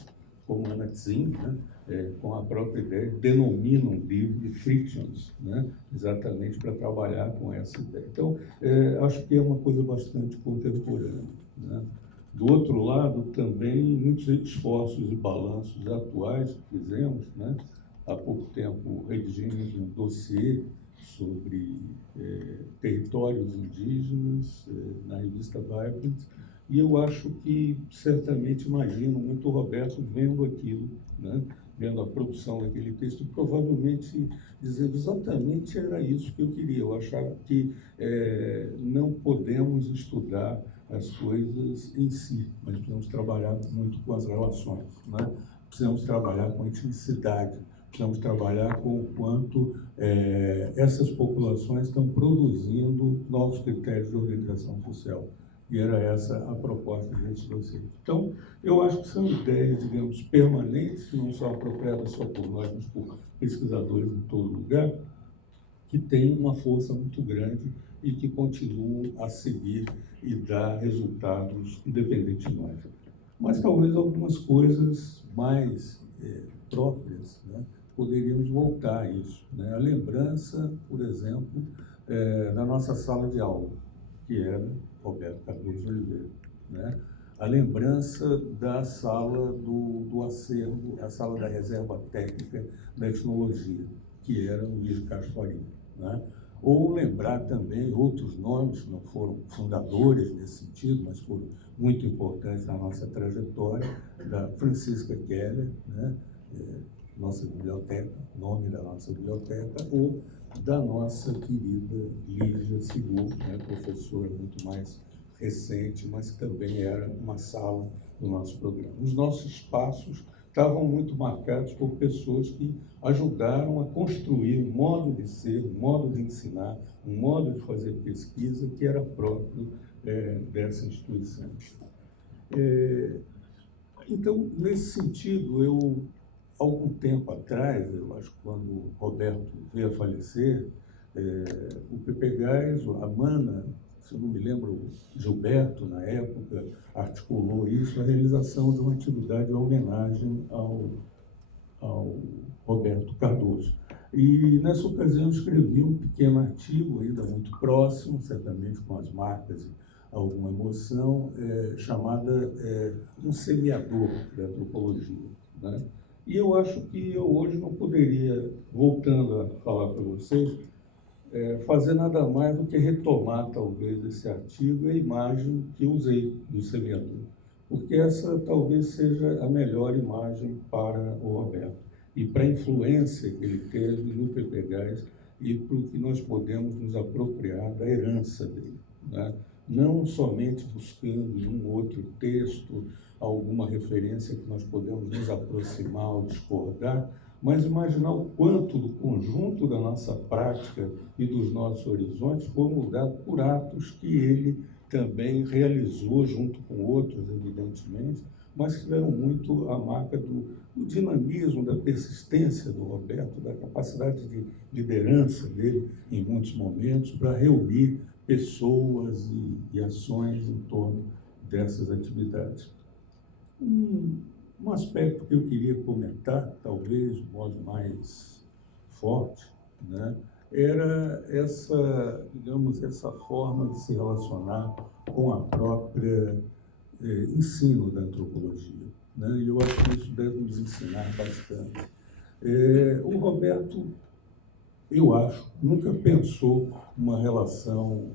como Anna Tzin, né, com a própria ideia, denomina um livro de frictions, né, exatamente para trabalhar com essa ideia. Então, acho que é uma coisa bastante contemporânea, né. Do outro lado, também, muitos esforços e balanços atuais que fizemos, né. Há pouco tempo, redigimos um dossiê sobre territórios indígenas na revista Vibrant, e eu acho que, certamente, imagino muito o Roberto vendo aquilo, né? Vendo a produção daquele texto, provavelmente dizendo exatamente era isso que eu queria. Eu achava que não podemos estudar as coisas em si, mas precisamos trabalhar muito com as relações, né? Precisamos trabalhar com a etnicidade, precisamos trabalhar com o quanto essas populações estão produzindo novos critérios de organização social. E era essa a proposta desse dossiê. Então, eu acho que são ideias, digamos, permanentes, não são apropriadas só por nós, mas por pesquisadores em todo lugar, que têm uma força muito grande e que continuam a seguir e dar resultados independentes de nós. Mas talvez algumas coisas mais próprias, né, poderíamos voltar a isso, né? A lembrança, por exemplo, da nossa sala de aula, que era Roberto Cardoso de Oliveira, né? A lembrança da sala do acervo, a sala da reserva técnica da etnologia, que era Luiz de Castro Faria, né? Ou lembrar também outros nomes que não foram fundadores nesse sentido, mas foram muito importantes na nossa trajetória, da Francisca Keller, né? Nossa biblioteca, nome da nossa biblioteca, ou da nossa querida Lígia Sigur, né, professora muito mais recente, mas que também era uma sala do nosso programa. Os nossos espaços estavam muito marcados por pessoas que ajudaram a construir um modo de ser, um modo de ensinar, um modo de fazer pesquisa que era próprio dessa instituição. Então, nesse sentido, algum tempo atrás, eu acho que quando o Roberto veio a falecer, o Pepe Gás, a Mana, se eu não me lembro, o Gilberto, na época, articulou isso, a realização de uma atividade de homenagem ao Roberto Cardoso. E, nessa ocasião, eu escrevi um pequeno artigo, ainda muito próximo, certamente com as marcas e alguma emoção, chamada Um Semeador da Antropologia, né? E eu acho que eu hoje não poderia, voltando a falar para vocês, fazer nada mais do que retomar, talvez, esse artigo e a imagem que eu usei do semeador. Porque essa talvez seja a melhor imagem para o Roberto e para a influência que ele teve no Pepe Gás e para o que nós podemos nos apropriar da herança dele, né? Não somente buscando em um outro texto alguma referência que nós podemos nos aproximar ou discordar, mas imaginar o quanto do conjunto da nossa prática e dos nossos horizontes foi mudado por atos que ele também realizou junto com outros, evidentemente, mas que tiveram muito a marca do dinamismo, da persistência do Roberto, da capacidade de liderança dele em muitos momentos para reunir pessoas e ações em torno dessas atividades. Um aspecto que eu queria comentar, talvez de modo mais forte, né, era essa, digamos, essa forma de se relacionar com a própria ensino da antropologia, né? E eu acho que isso deve nos ensinar bastante. O Roberto, eu acho, nunca pensou uma relação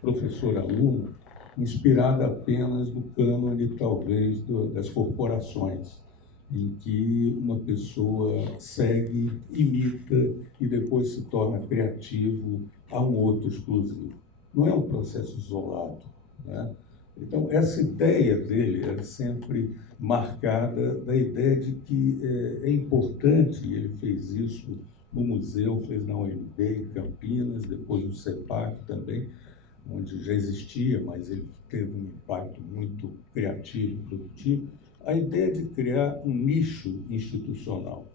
professor-aluno inspirada apenas no cânone, talvez, das corporações, em que uma pessoa segue, imita e depois se torna criativo a um outro exclusivo. Não é um processo isolado, né? Então, essa ideia dele era sempre marcada da ideia de que é importante, e ele fez isso no museu, fez na UNB, em Campinas, depois no CEPAC também, onde já existia, mas ele teve um impacto muito criativo e produtivo, a ideia de criar um nicho institucional,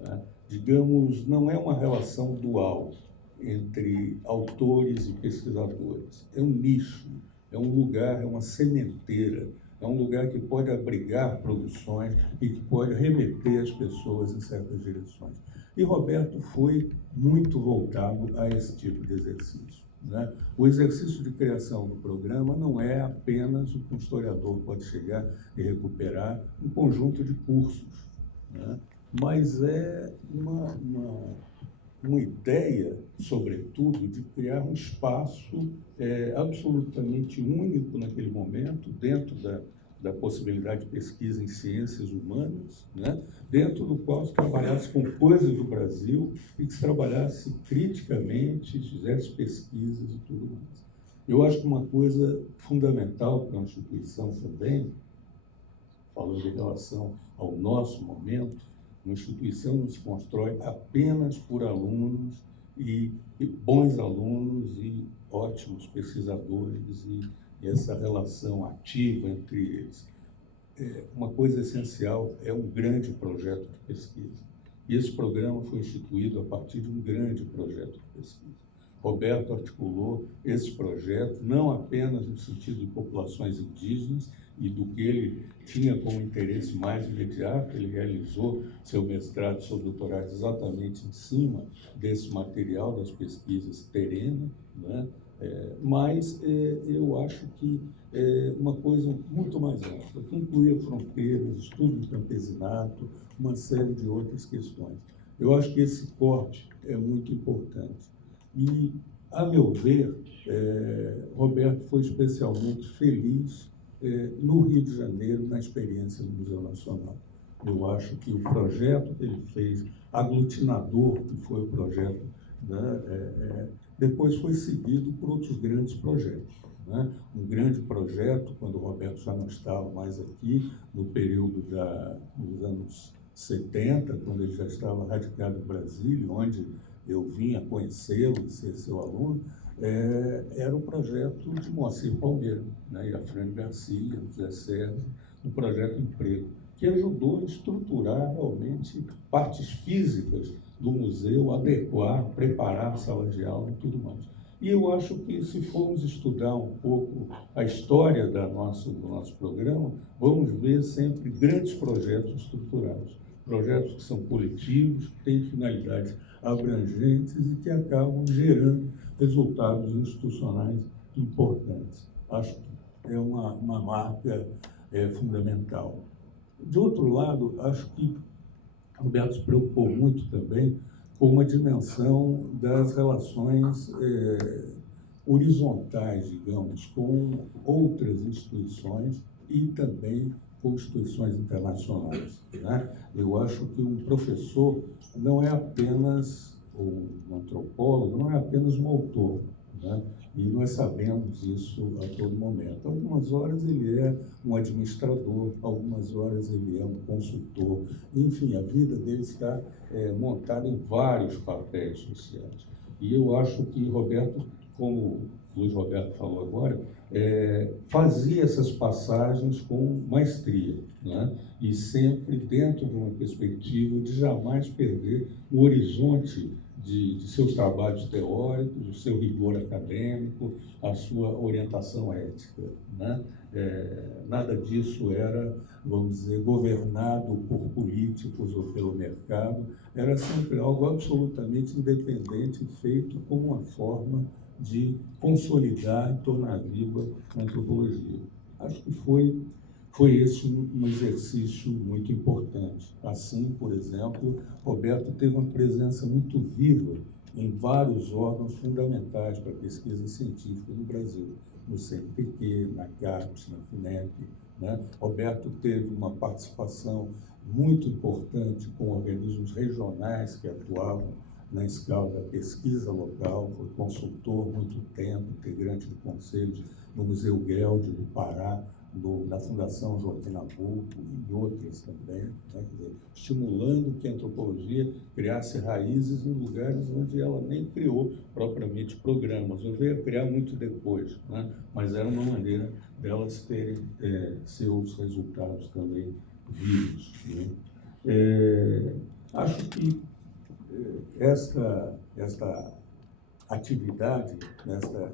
né? Digamos, não é uma relação dual entre autores e pesquisadores, é um nicho, é um lugar, é uma sementeira, é um lugar que pode abrigar produções e que pode remeter as pessoas em certas direções. E Roberto foi muito voltado a esse tipo de exercício, né? O exercício de criação do programa não é apenas o que um historiador pode chegar e recuperar um conjunto de cursos, né? Mas é uma ideia, sobretudo, de criar um espaço absolutamente único naquele momento, dentro da possibilidade de pesquisa em ciências humanas, né? Dentro do qual se trabalhasse com coisas do Brasil e que se trabalhasse criticamente, fizesse pesquisas e tudo mais. Eu acho que uma coisa fundamental para uma instituição também, falando em relação ao nosso momento, uma instituição não se constrói apenas por alunos e bons alunos e ótimos pesquisadores e essa relação ativa entre eles. Uma coisa essencial é um grande projeto de pesquisa. E esse programa foi instituído a partir de um grande projeto de pesquisa. Roberto articulou esse projeto não apenas no sentido de populações indígenas e do que ele tinha como interesse mais imediato. Ele realizou seu mestrado e seu doutorado exatamente em cima desse material das pesquisas terenas, né? Mas eu acho que uma coisa muito mais ampla, que incluía fronteiras, estudo de campesinato, uma série de outras questões. Eu acho que esse corte é muito importante. E, a meu ver, Roberto foi especialmente feliz no Rio de Janeiro, na experiência do Museu Nacional. Eu acho que o projeto que ele fez, aglutinador, que foi o projeto, né, depois foi seguido por outros grandes projetos, né? Um grande projeto, quando o Roberto já não estava mais aqui, no período dos anos 70, quando ele já estava radicado em Brasília, onde eu vinha conhecê-lo e ser seu aluno, era o projeto de Moacir Palmeira, né? E a Frane Garcia, o Zé Sérgio, o projeto Emprego, que ajudou a estruturar realmente partes físicas do museu, adequar, preparar a sala de aula e tudo mais. E eu acho que, se formos estudar um pouco a história do nosso programa, vamos ver sempre grandes projetos estruturados, projetos que são coletivos, que têm finalidades abrangentes e que acabam gerando resultados institucionais importantes. Acho que é uma marca fundamental. De outro lado, acho que Roberto se preocupou muito também com uma dimensão das relações horizontais, digamos, com outras instituições e também com instituições internacionais, né? Eu acho que um professor não é apenas, ou um antropólogo, não é apenas um autor, né? E nós sabemos isso a todo momento. Algumas horas ele é um administrador, algumas horas ele é um consultor. Enfim, a vida dele está montada em vários papéis sociais. E eu acho que Roberto, como o Luiz Roberto falou agora, fazia essas passagens com maestria, né? E sempre dentro de uma perspectiva de jamais perder o horizonte de seus trabalhos teóricos, o seu rigor acadêmico, a sua orientação ética, né? Nada disso era, vamos dizer, governado por políticos ou pelo mercado, era sempre algo absolutamente independente, feito como uma forma de consolidar e tornar viva a antropologia. Acho que foi esse um exercício muito importante. Assim, por exemplo, Roberto teve uma presença muito viva em vários órgãos fundamentais para a pesquisa científica no Brasil, no CNPq, na CAPES, na FINEP, né? Roberto teve uma participação muito importante com organismos regionais que atuavam na escala da pesquisa local, foi consultor muito tempo, integrante de conselhos no Museu Gueldi do Pará, da Fundação Joaquim Nabuco e outras também, né? Quer dizer, estimulando que a antropologia criasse raízes em lugares onde ela nem criou propriamente programas, ou veio a criar muito depois, né? Mas era uma maneira delas terem seus resultados também vivos, né? Acho que esta atividade,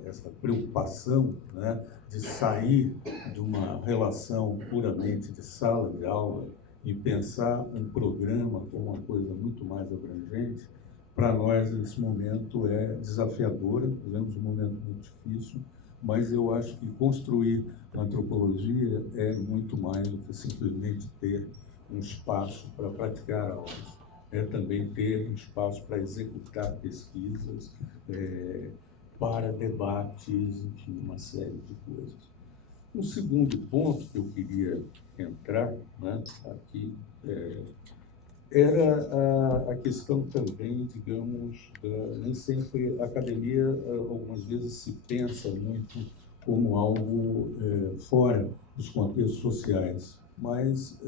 esta preocupação, né, de sair de uma relação puramente de sala de aula e pensar um programa como uma coisa muito mais abrangente, para nós, nesse momento, é desafiadora, vivemos um momento muito difícil, mas eu acho que construir antropologia é muito mais do que simplesmente ter um espaço para praticar aulas. É também ter um espaço para executar pesquisas, para debates, enfim, uma série de coisas. Um segundo ponto que eu queria entrar, né, aqui era a questão também, digamos, nem sempre a academia, algumas vezes, se pensa muito como algo fora dos contextos sociais, mas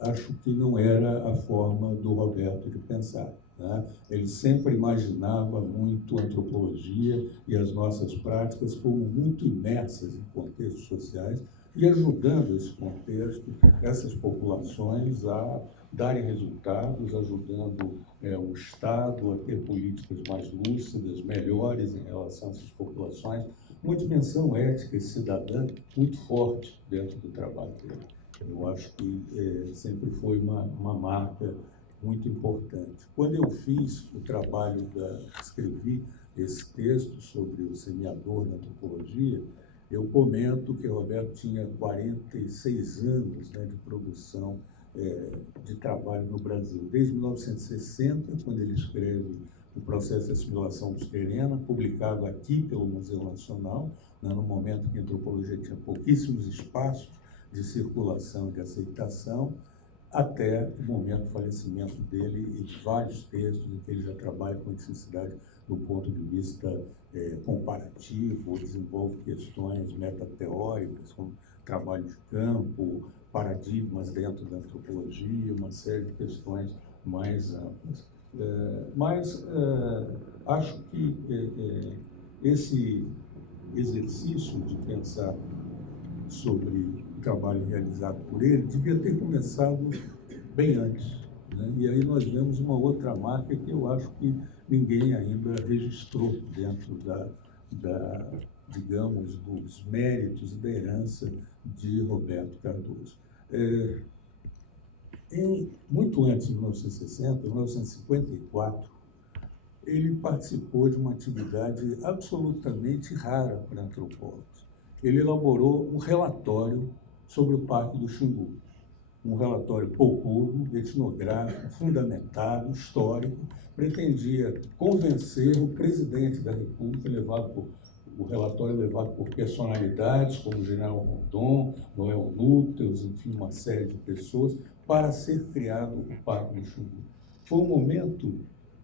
acho que não era a forma do Roberto de pensar, né? Ele sempre imaginava muito a antropologia e as nossas práticas como muito imersas em contextos sociais e ajudando esse contexto, essas populações a darem resultados, ajudando o Estado a ter políticas mais lúcidas, melhores em relação a essas populações, uma dimensão ética e cidadã muito forte dentro do trabalho dele. Eu acho que sempre foi uma marca muito importante. Quando eu fiz o trabalho, escrevi esse texto sobre o semeador da antropologia, eu comento que Roberto tinha 46 anos, né, de produção de trabalho no Brasil. Desde 1960, quando ele escreve o Processo de Assimilação Lusterana, publicado aqui pelo Museu Nacional, né, no momento que a antropologia tinha pouquíssimos espaços de circulação e de aceitação, até o momento do falecimento dele e de vários textos em que ele já trabalha com necessidade do ponto de vista comparativo, desenvolve questões metateóricas, como trabalho de campo, paradigmas dentro da antropologia, uma série de questões mais amplas. Mas acho que esse exercício de pensar sobre o trabalho realizado por ele devia ter começado bem antes, né? E aí nós vemos uma outra marca que eu acho que ninguém ainda registrou dentro digamos, dos méritos e da herança de Roberto Cardoso. Muito antes de 1960, em 1954, ele participou de uma atividade absolutamente rara para antropólogos. Ele elaborou um relatório sobre o Parque do Xingu, um relatório poucudo, etnográfico, fundamentado, histórico, pretendia convencer o presidente da República, o relatório levado por personalidades como o general Rondon, Noel Núteus, enfim, uma série de pessoas, para ser criado o Parque do Xingu. Foi um momento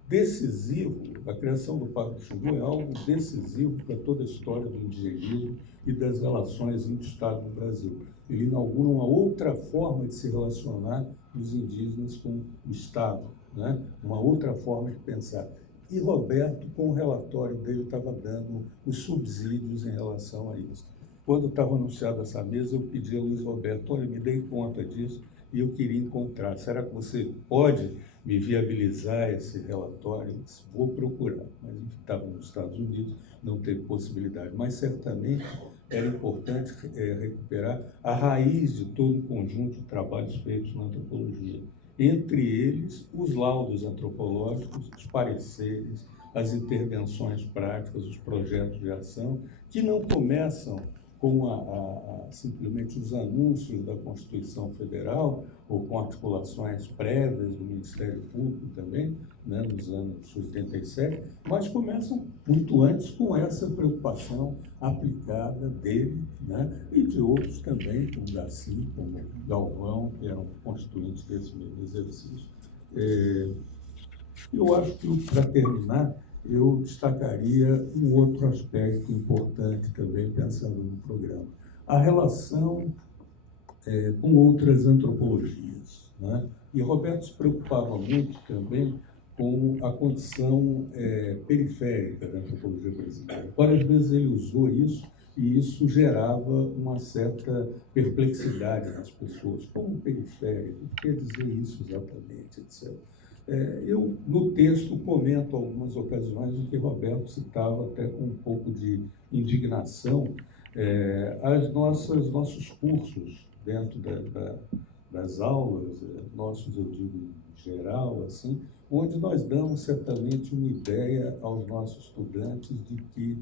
decisivo, a criação do Parque do Xingu é algo decisivo para toda a história do indigenismo e das relações inter-Estado no Brasil. Ele inaugura uma outra forma de se relacionar dos indígenas com o Estado, né? Uma outra forma de pensar. E Roberto, com o relatório dele, estava dando os subsídios em relação a isso. Quando estava anunciada essa mesa, eu pedi a Luiz Roberto, olha, me dei conta disso e eu queria encontrar. Será que você pode me viabilizar esse relatório? Eu disse, vou procurar. Mas estava nos Estados Unidos, não teve possibilidade. Mas certamente era importante recuperar a raiz de todo um conjunto de trabalhos feitos na antropologia. Entre eles, os laudos antropológicos, os pareceres, as intervenções práticas, os projetos de ação, que não começam com simplesmente os anúncios da Constituição Federal, ou com articulações prévias do Ministério Público também, né, nos anos 87, mas começam muito antes com essa preocupação aplicada dele, né, e de outros também, como Daci, como Galvão, que eram constituintes desse mesmo exercício. Eu acho que, para terminar, eu destacaria um outro aspecto importante também, pensando no programa. A relação com outras antropologias, né? E Roberto se preocupava muito também com a condição periférica da antropologia brasileira. Várias vezes ele usou isso, e isso gerava uma certa perplexidade nas pessoas. Como periférico? O que quer dizer isso exatamente, etc. Eu, no texto, comento algumas ocasiões em que Roberto citava até com um pouco de indignação nossos cursos dentro das aulas, nossos, eu digo, em geral, assim, onde nós damos certamente uma ideia aos nossos estudantes de que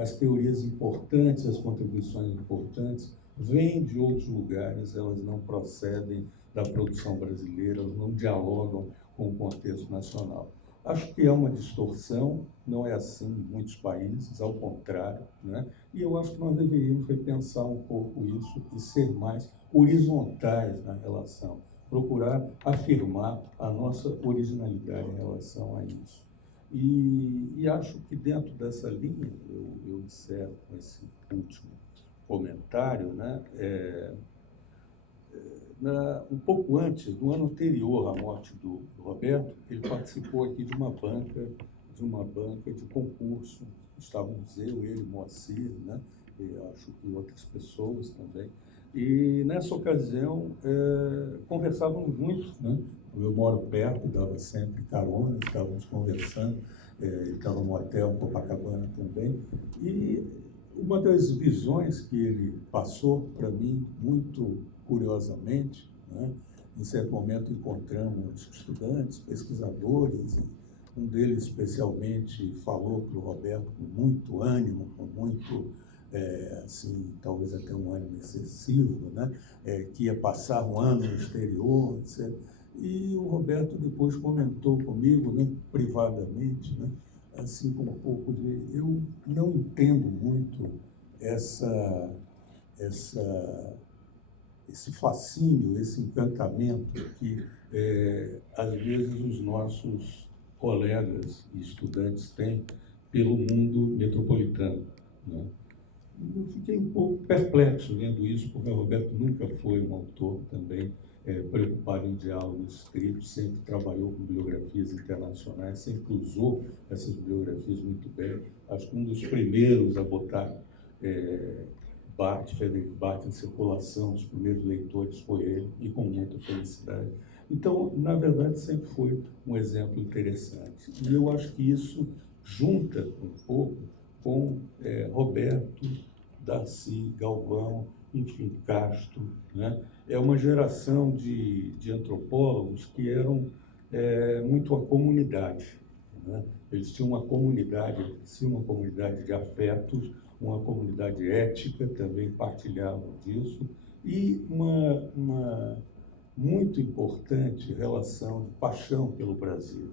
as teorias importantes, as contribuições importantes, vêm de outros lugares, elas não procedem da produção brasileira, elas não dialogam com o contexto nacional. Acho que é uma distorção, não é assim em muitos países, ao contrário, né? E eu acho que nós deveríamos repensar um pouco isso e ser mais horizontais na relação, procurar afirmar a nossa originalidade em relação a isso. E acho que dentro dessa linha, eu encerro com esse último comentário, né? Um pouco antes, no ano anterior à morte do Roberto, ele participou aqui de uma banca de concurso. Estávamos ele, Moacir, né? E acho que outras pessoas também. E nessa ocasião conversávamos muito, né? Eu moro perto, dava sempre carona, estávamos conversando. Ele estava no hotel Copacabana também. E uma das visões que ele passou para mim, muito curiosamente, né? Em certo momento encontramos estudantes, pesquisadores, e um deles especialmente falou para o Roberto com muito ânimo, com muito, assim, talvez até um ânimo excessivo, né? Que ia passar um ano no exterior, etc. E o Roberto depois comentou comigo, né, privadamente, né? Assim, com um pouco de... Eu não entendo muito esse fascínio, esse encantamento que, às vezes, os nossos colegas e estudantes têm pelo mundo metropolitano, né? Eu fiquei um pouco perplexo vendo isso, porque o Roberto nunca foi um autor também preocupado em diálogos estritos, sempre trabalhou com biografias internacionais, sempre usou essas biografias muito bem. Acho que um dos primeiros a botar Frederic Barth em circulação, dos primeiros leitores foi ele, e com muita felicidade. Então, na verdade, sempre foi um exemplo interessante. E eu acho que isso junta um pouco com Roberto, Daci, Galvão, enfim, Castro, né? É uma geração de antropólogos que eram muito a comunidade, né? Eles tinham uma comunidade de afetos, uma comunidade ética, também partilhavam disso, e uma muito importante relação de paixão pelo Brasil,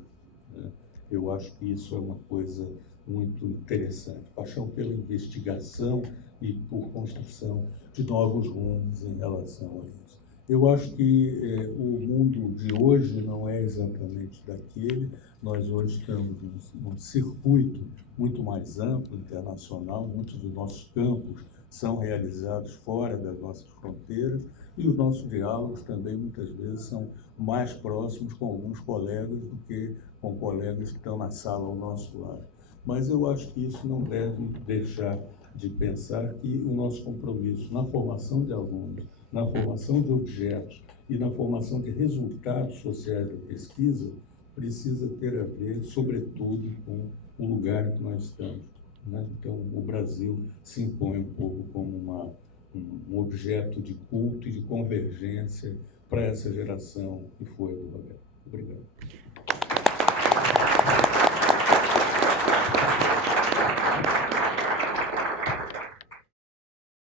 né? Eu acho que isso é uma coisa muito interessante, paixão pela investigação e por construção de novos rumos em relação a isso. Eu acho que o mundo de hoje não é exatamente daquele. Nós hoje estamos num circuito muito mais amplo, internacional. Muitos dos nossos campos são realizados fora das nossas fronteiras, e os nossos diálogos também, muitas vezes, são mais próximos com alguns colegas do que com colegas que estão na sala ao nosso lado. Mas eu acho que isso não deve deixar de pensar que o nosso compromisso na formação de alunos, na formação de objetos e na formação de resultados sociais da pesquisa precisa ter a ver, sobretudo, com o lugar em que nós estamos, né? Então, o Brasil se impõe um pouco como um objeto de culto e de convergência para essa geração que foi do Roberto.